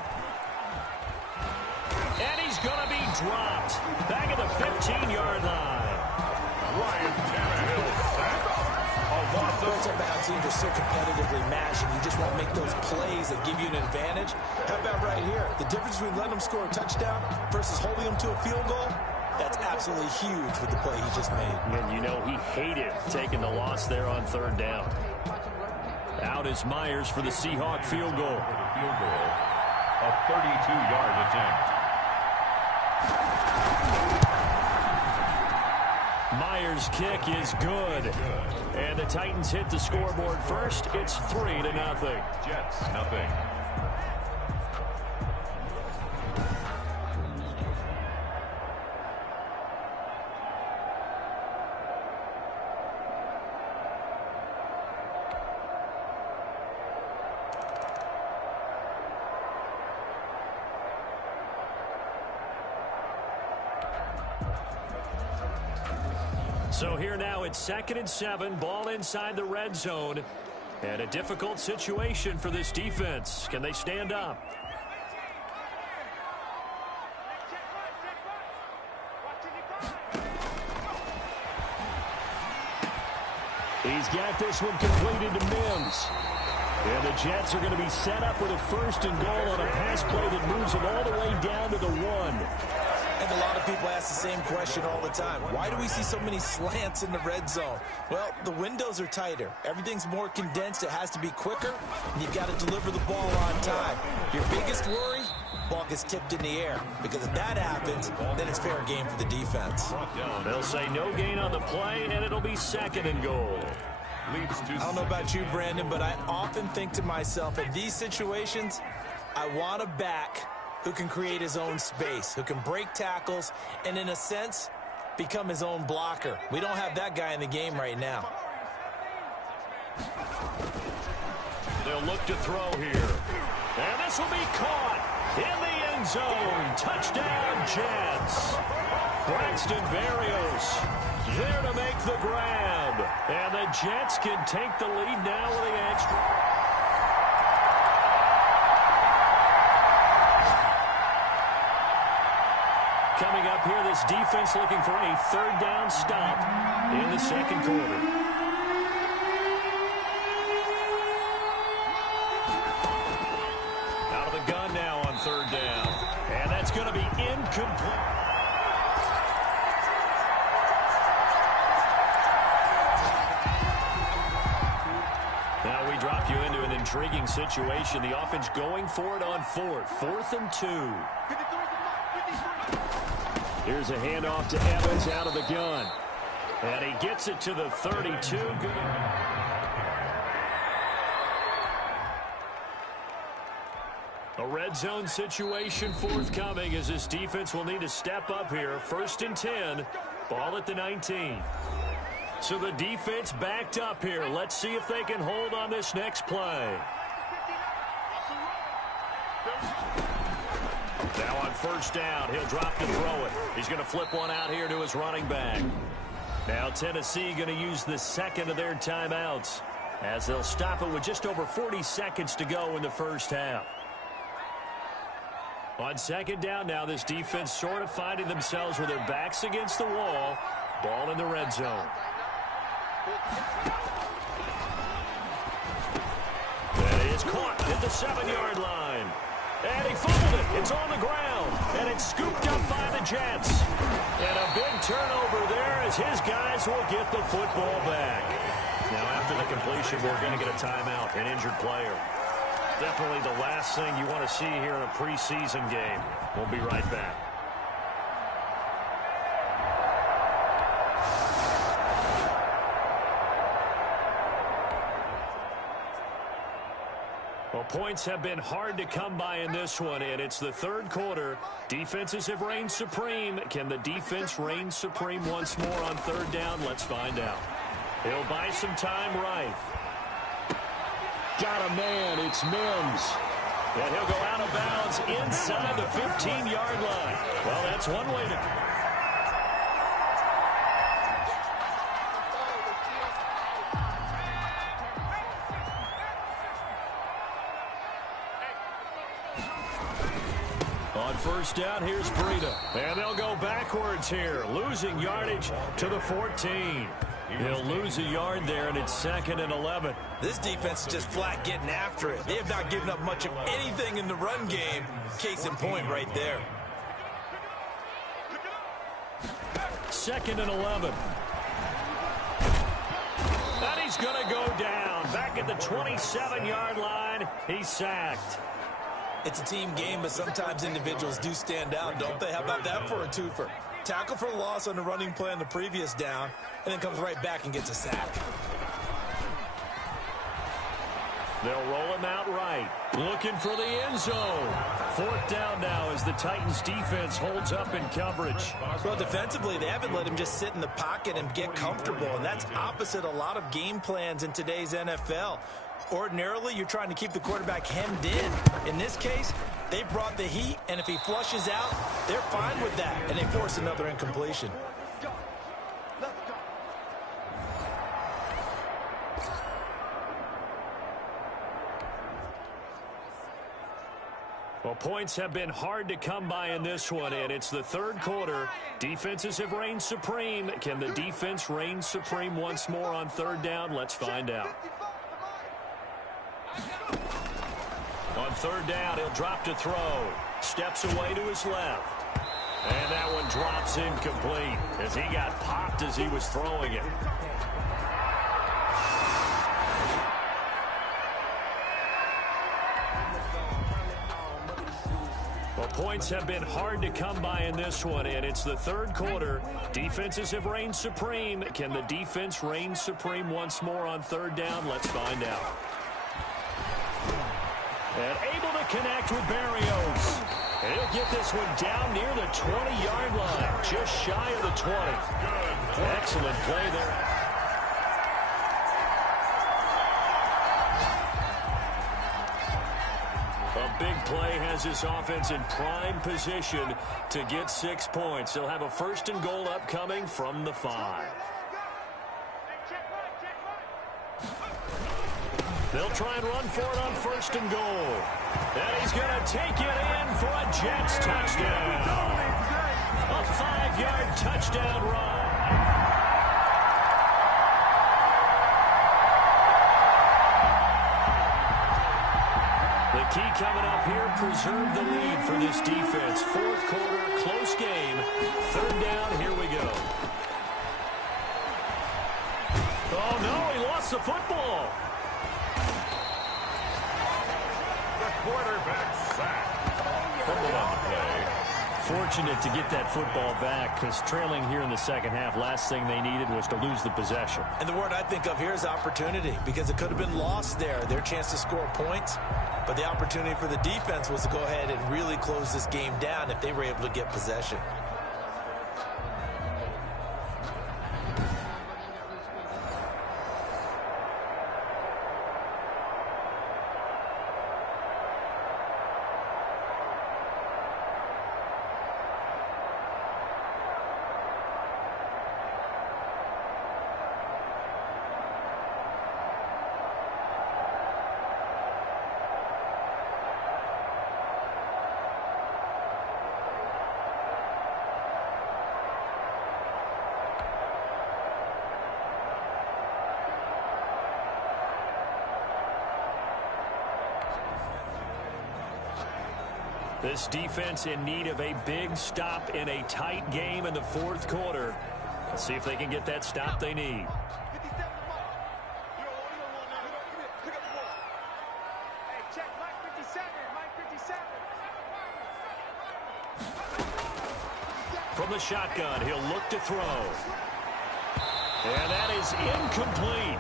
And he's going to be dropped. Back at the 15-yard line. Ryan Tannehill sacked. Both our bad teams are so competitively matched, and you just want to make those plays that give you an advantage. How about right here? The difference between letting them score a touchdown versus holding them to a field goal, that's absolutely huge with the play he just made. And you know he hated taking the loss there on third down. Out is Myers for the Seahawk field goal. A 32-yard attempt. Myers' kick is good. And the Titans hit the scoreboard first. It's 3-0. Jets, nothing. So here now it's 2nd and 7, ball inside the red zone. And a difficult situation for this defense. Can they stand up? He's got this one completed to Mims. And the Jets are going to be set up with a 1st and goal on a pass play that moves them all the way down to the 1. And a lot of people ask the same question all the time. Why do we see so many slants in the red zone? Well, the windows are tighter. Everything's more condensed. It has to be quicker, and you've got to deliver the ball on time. Your biggest worry, ball gets tipped in the air. Because if that happens, then it's fair game for the defense. They'll say no gain on the play, and it'll be 2nd and goal. I don't know about you, Brandon, but I often think to myself, in these situations, I want a back who can create his own space, who can break tackles, and in a sense, become his own blocker. We don't have that guy in the game right now. They'll look to throw here. And this will be caught in the end zone. Touchdown, Jets. Braxton Berrios there to make the grab. And the Jets can take the lead now with the extra. Coming up here, this defense looking for a 3rd down stop in the 2nd quarter. Out of the gun now on 3rd down. And that's going to be incomplete. Now we drop you into an intriguing situation. The offense going for it on 4th and 2. Here's a handoff to Evans out of the gun. And he gets it to the 32. A red zone situation forthcoming as this defense will need to step up here. 1st and 10. Ball at the 19. So the defense backed up here. Let's see if they can hold on this next play. Now on 1st down, he'll drop to throw it. He's going to flip one out here to his running back. Now Tennessee going to use the second of their timeouts as they'll stop it with just over 40 seconds to go in the first half. On second down now, this defense sort of finding themselves with their backs against the wall. Ball in the red zone. And he is caught at the 7-yard line. And he fumbled it. It's on the ground. And it's scooped up by the Jets. And a big turnover there as his guys will get the football back. Now after the completion, we're going to get a timeout, an injured player. Definitely the last thing you want to see here in a preseason game. We'll be right back. Well, points have been hard to come by in this one, and it's the third quarter. Defenses have reigned supreme. Can the defense reign supreme once more on third down? Let's find out. He'll buy some time right. Got a man. It's Mims. And he'll go out of bounds inside the 15-yard line. Well, that's one way to... On first down, here's Breida. And they'll go backwards here, losing yardage to the 14. He'll lose a yard there, and it's 2nd and 11. This defense is just flat getting after it. They have not given up much of anything in the run game. Case in point right there. 2nd and 11. And he's going to go down. Back at the 27-yard line, he's sacked. It's a team game, but sometimes individuals do stand out, don't they? How about that for a twofer? Tackle for loss on the running play on the previous down, and then comes right back and gets a sack. They'll roll him out right. Looking for the end zone. 4th down now as the Titans defense holds up in coverage. Well, defensively, they haven't let him just sit in the pocket and get comfortable, and that's opposite a lot of game plans in today's NFL. Ordinarily, you're trying to keep the quarterback hemmed in. In this case, they brought the heat, and if he flushes out, they're fine with that, and they force another incompletion. Well, points have been hard to come by in this one, and it's the third quarter. Defenses have reigned supreme. Can the defense reign supreme once more on third down? Let's find out. On third down, he'll drop to throw. Steps away to his left. And that one drops incomplete as he got popped as he was throwing it. Well, points have been hard to come by in this one, and it's the third quarter. Defenses have reigned supreme. Can the defense reign supreme once more on third down? Let's find out. And able to connect with Barrios. And he'll get this one down near the 20-yard line, just shy of the 20. Excellent play there. A big play has this offense in prime position to get 6 points. They'll have a 1st and goal upcoming from the 5. They'll try and run for it on 1st and goal. And he's going to take it in for a Jets touchdown. A 5-yard touchdown run. The key coming up here, preserve the lead for this defense. 4th quarter, close game. 3rd down, here we go. Oh, no, he lost the football. Quarterback sack. Fumble on the play. Fortunate to get that football back because trailing here in the second half, last thing they needed was to lose the possession. And the word I think of here is opportunity because it could have been lost there, their chance to score points. But the opportunity for the defense was to go ahead and really close this game down if they were able to get possession. This defense in need of a big stop in a tight game in the fourth quarter. Let's see if they can get that stop they need. From the shotgun, he'll look to throw. And that is incomplete.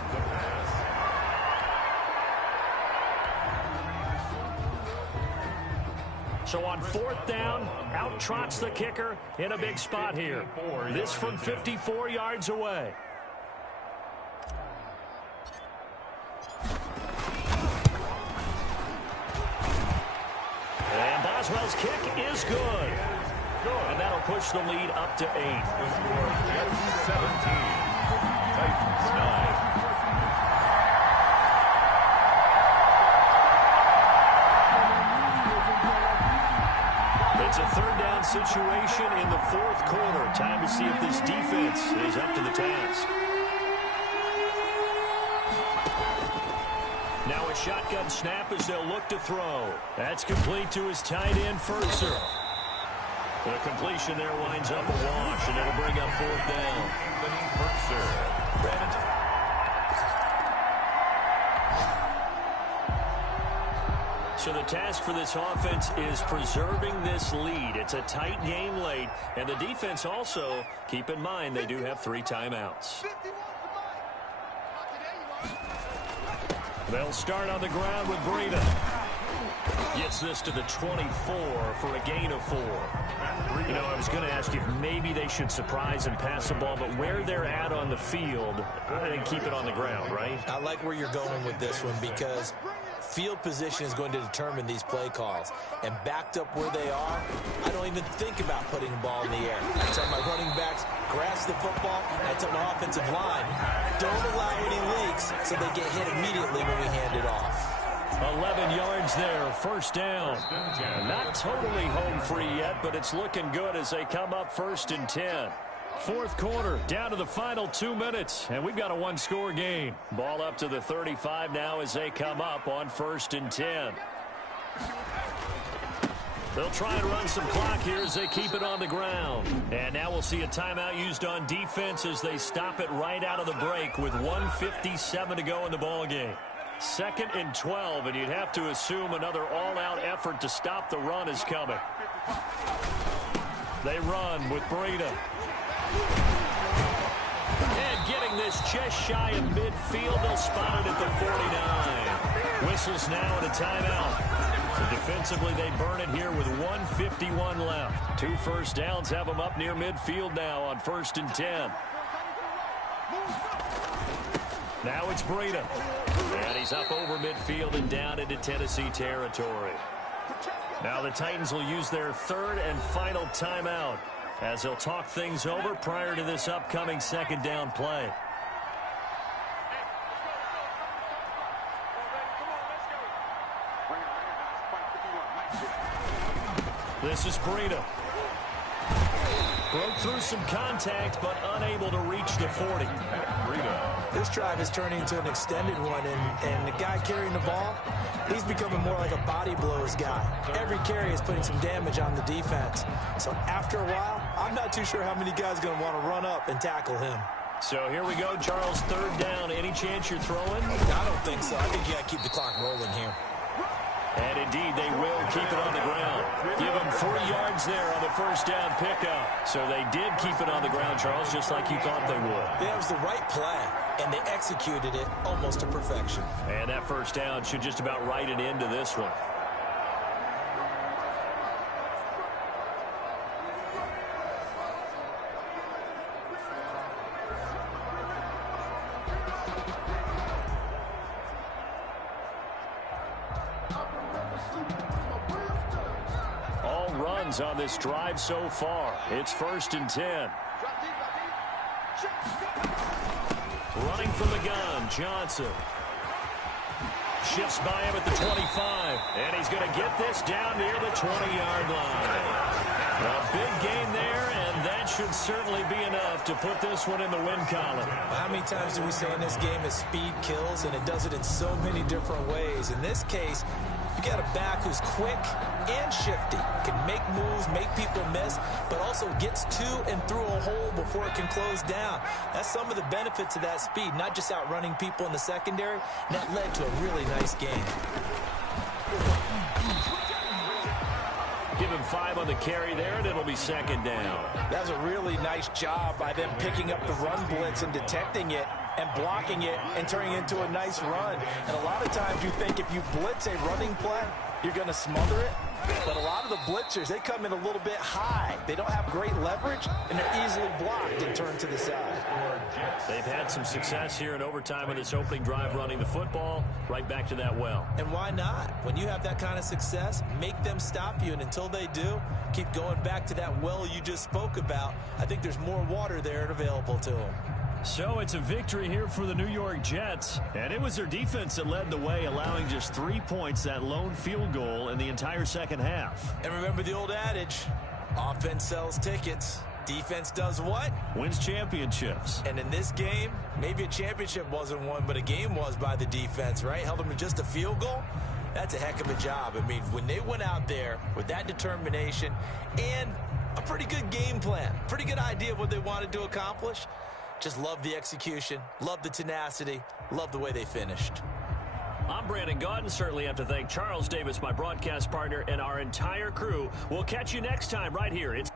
So on fourth down, out trots the kicker in a big spot here. This from 54 yards away. And Boswell's kick is good. And that'll push the lead up to 8. The score, Jets 17, Titans 9. It's a third down situation in the fourth quarter. Time to see if this defense is up to the task. Now a shotgun snap as they'll look to throw. That's complete to his tight end, Furtzer. The completion there winds up a wash, and it'll bring up fourth down. So the task for this offense is preserving this lead. It's a tight game late, and the defense also, keep in mind, they do have 3 timeouts. They'll start on the ground with Breida. Gets this to the 24 for a gain of 4. You know, I was going to ask if maybe they should surprise and pass the ball, but where they're at on the field, I think keep it on the ground, right? I like where you're going with this one because field position is going to determine these play calls. And backed up where they are, I don't even think about putting the ball in the air. I tell my running backs, grasp the football, and I tell my offensive line, don't allow any leaks so they get hit immediately when we hand it off. 11 yards there, first down. Not totally home free yet, but it's looking good as they come up 1st and 10. Fourth quarter, down to the final 2 minutes, and we've got a one-score game. Ball up to the 35 now as they come up on 1st and 10. They'll try and run some clock here as they keep it on the ground. And now we'll see a timeout used on defense as they stop it right out of the break with 1:57 to go in the ballgame. 2nd and 12, and you'd have to assume another all-out effort to stop the run is coming. They run with Breida. And getting this just shy of midfield, they'll spot it at the 49. Whistles now and a timeout. So defensively, they burn it here with 1:51 left. 2 first downs have them up near midfield now on 1st and 10. Now it's Breida. And he's up over midfield and down into Tennessee territory. Now the Titans will use their 3rd and final timeout as they'll talk things over prior to this upcoming 2nd down play. This is Breida. Broke through some contact, but unable to reach the 40. This drive is turning into an extended one, and the guy carrying the ball, he's becoming more like a body blows guy. Every carry is putting some damage on the defense. So after a while, I'm not too sure how many guys are going to want to run up and tackle him. So here we go, Charles, 3rd down. Any chance you're throwing? I don't think so. I think you got to keep the clock rolling here. And indeed, they will keep it on the ground. Give them 3 yards there on the 1st down pickup. So they did keep it on the ground, Charles, just like you thought they would. That was the right play, and they executed it almost to perfection. And that 1st down should just about write it into this one. On this drive so far. It's 1st and 10. Running from the gun, Johnson. Shifts by him at the 25. And he's going to get this down near the 20-yard line. A big gain there, and that should certainly be enough to put this one in the win column. How many times do we say in this game is speed kills, and it does it in so many different ways. In this case, You got a back who's quick and shifty, can make moves, make people miss, but also gets to and through a hole before it can close down. That's some of the benefits of that speed, not just outrunning people in the secondary, and that led to a really nice game. Give him 5 on the carry there, and it'll be second down. That's a really nice job by them picking up the run blitz and detecting it and blocking it and turning it into a nice run. And a lot of times you think if you blitz a running play, you're going to smother it. But a lot of the blitzers, they come in a little bit high. They don't have great leverage, and they're easily blocked and turned to the side. They've had some success here in overtime in this opening drive running the football right back to that well. And why not? When you have that kind of success, make them stop you. And until they do, keep going back to that well you just spoke about. I think there's more water there and available to them. So it's a victory here for the New York Jets. And it was their defense that led the way, allowing just 3 points, that lone field goal in the entire second half. And remember the old adage, offense sells tickets. Defense does what? Wins championships. And in this game, maybe a championship wasn't won, but a game was by the defense, right? Held them to just a field goal. That's a heck of a job. I mean, when they went out there with that determination and a pretty good game plan, pretty good idea of what they wanted to accomplish, just love the execution, love the tenacity, love the way they finished. I'm Brandon Gaudin. Certainly have to thank Charles Davis, my broadcast partner, and our entire crew. We'll catch you next time right here. It's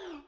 you.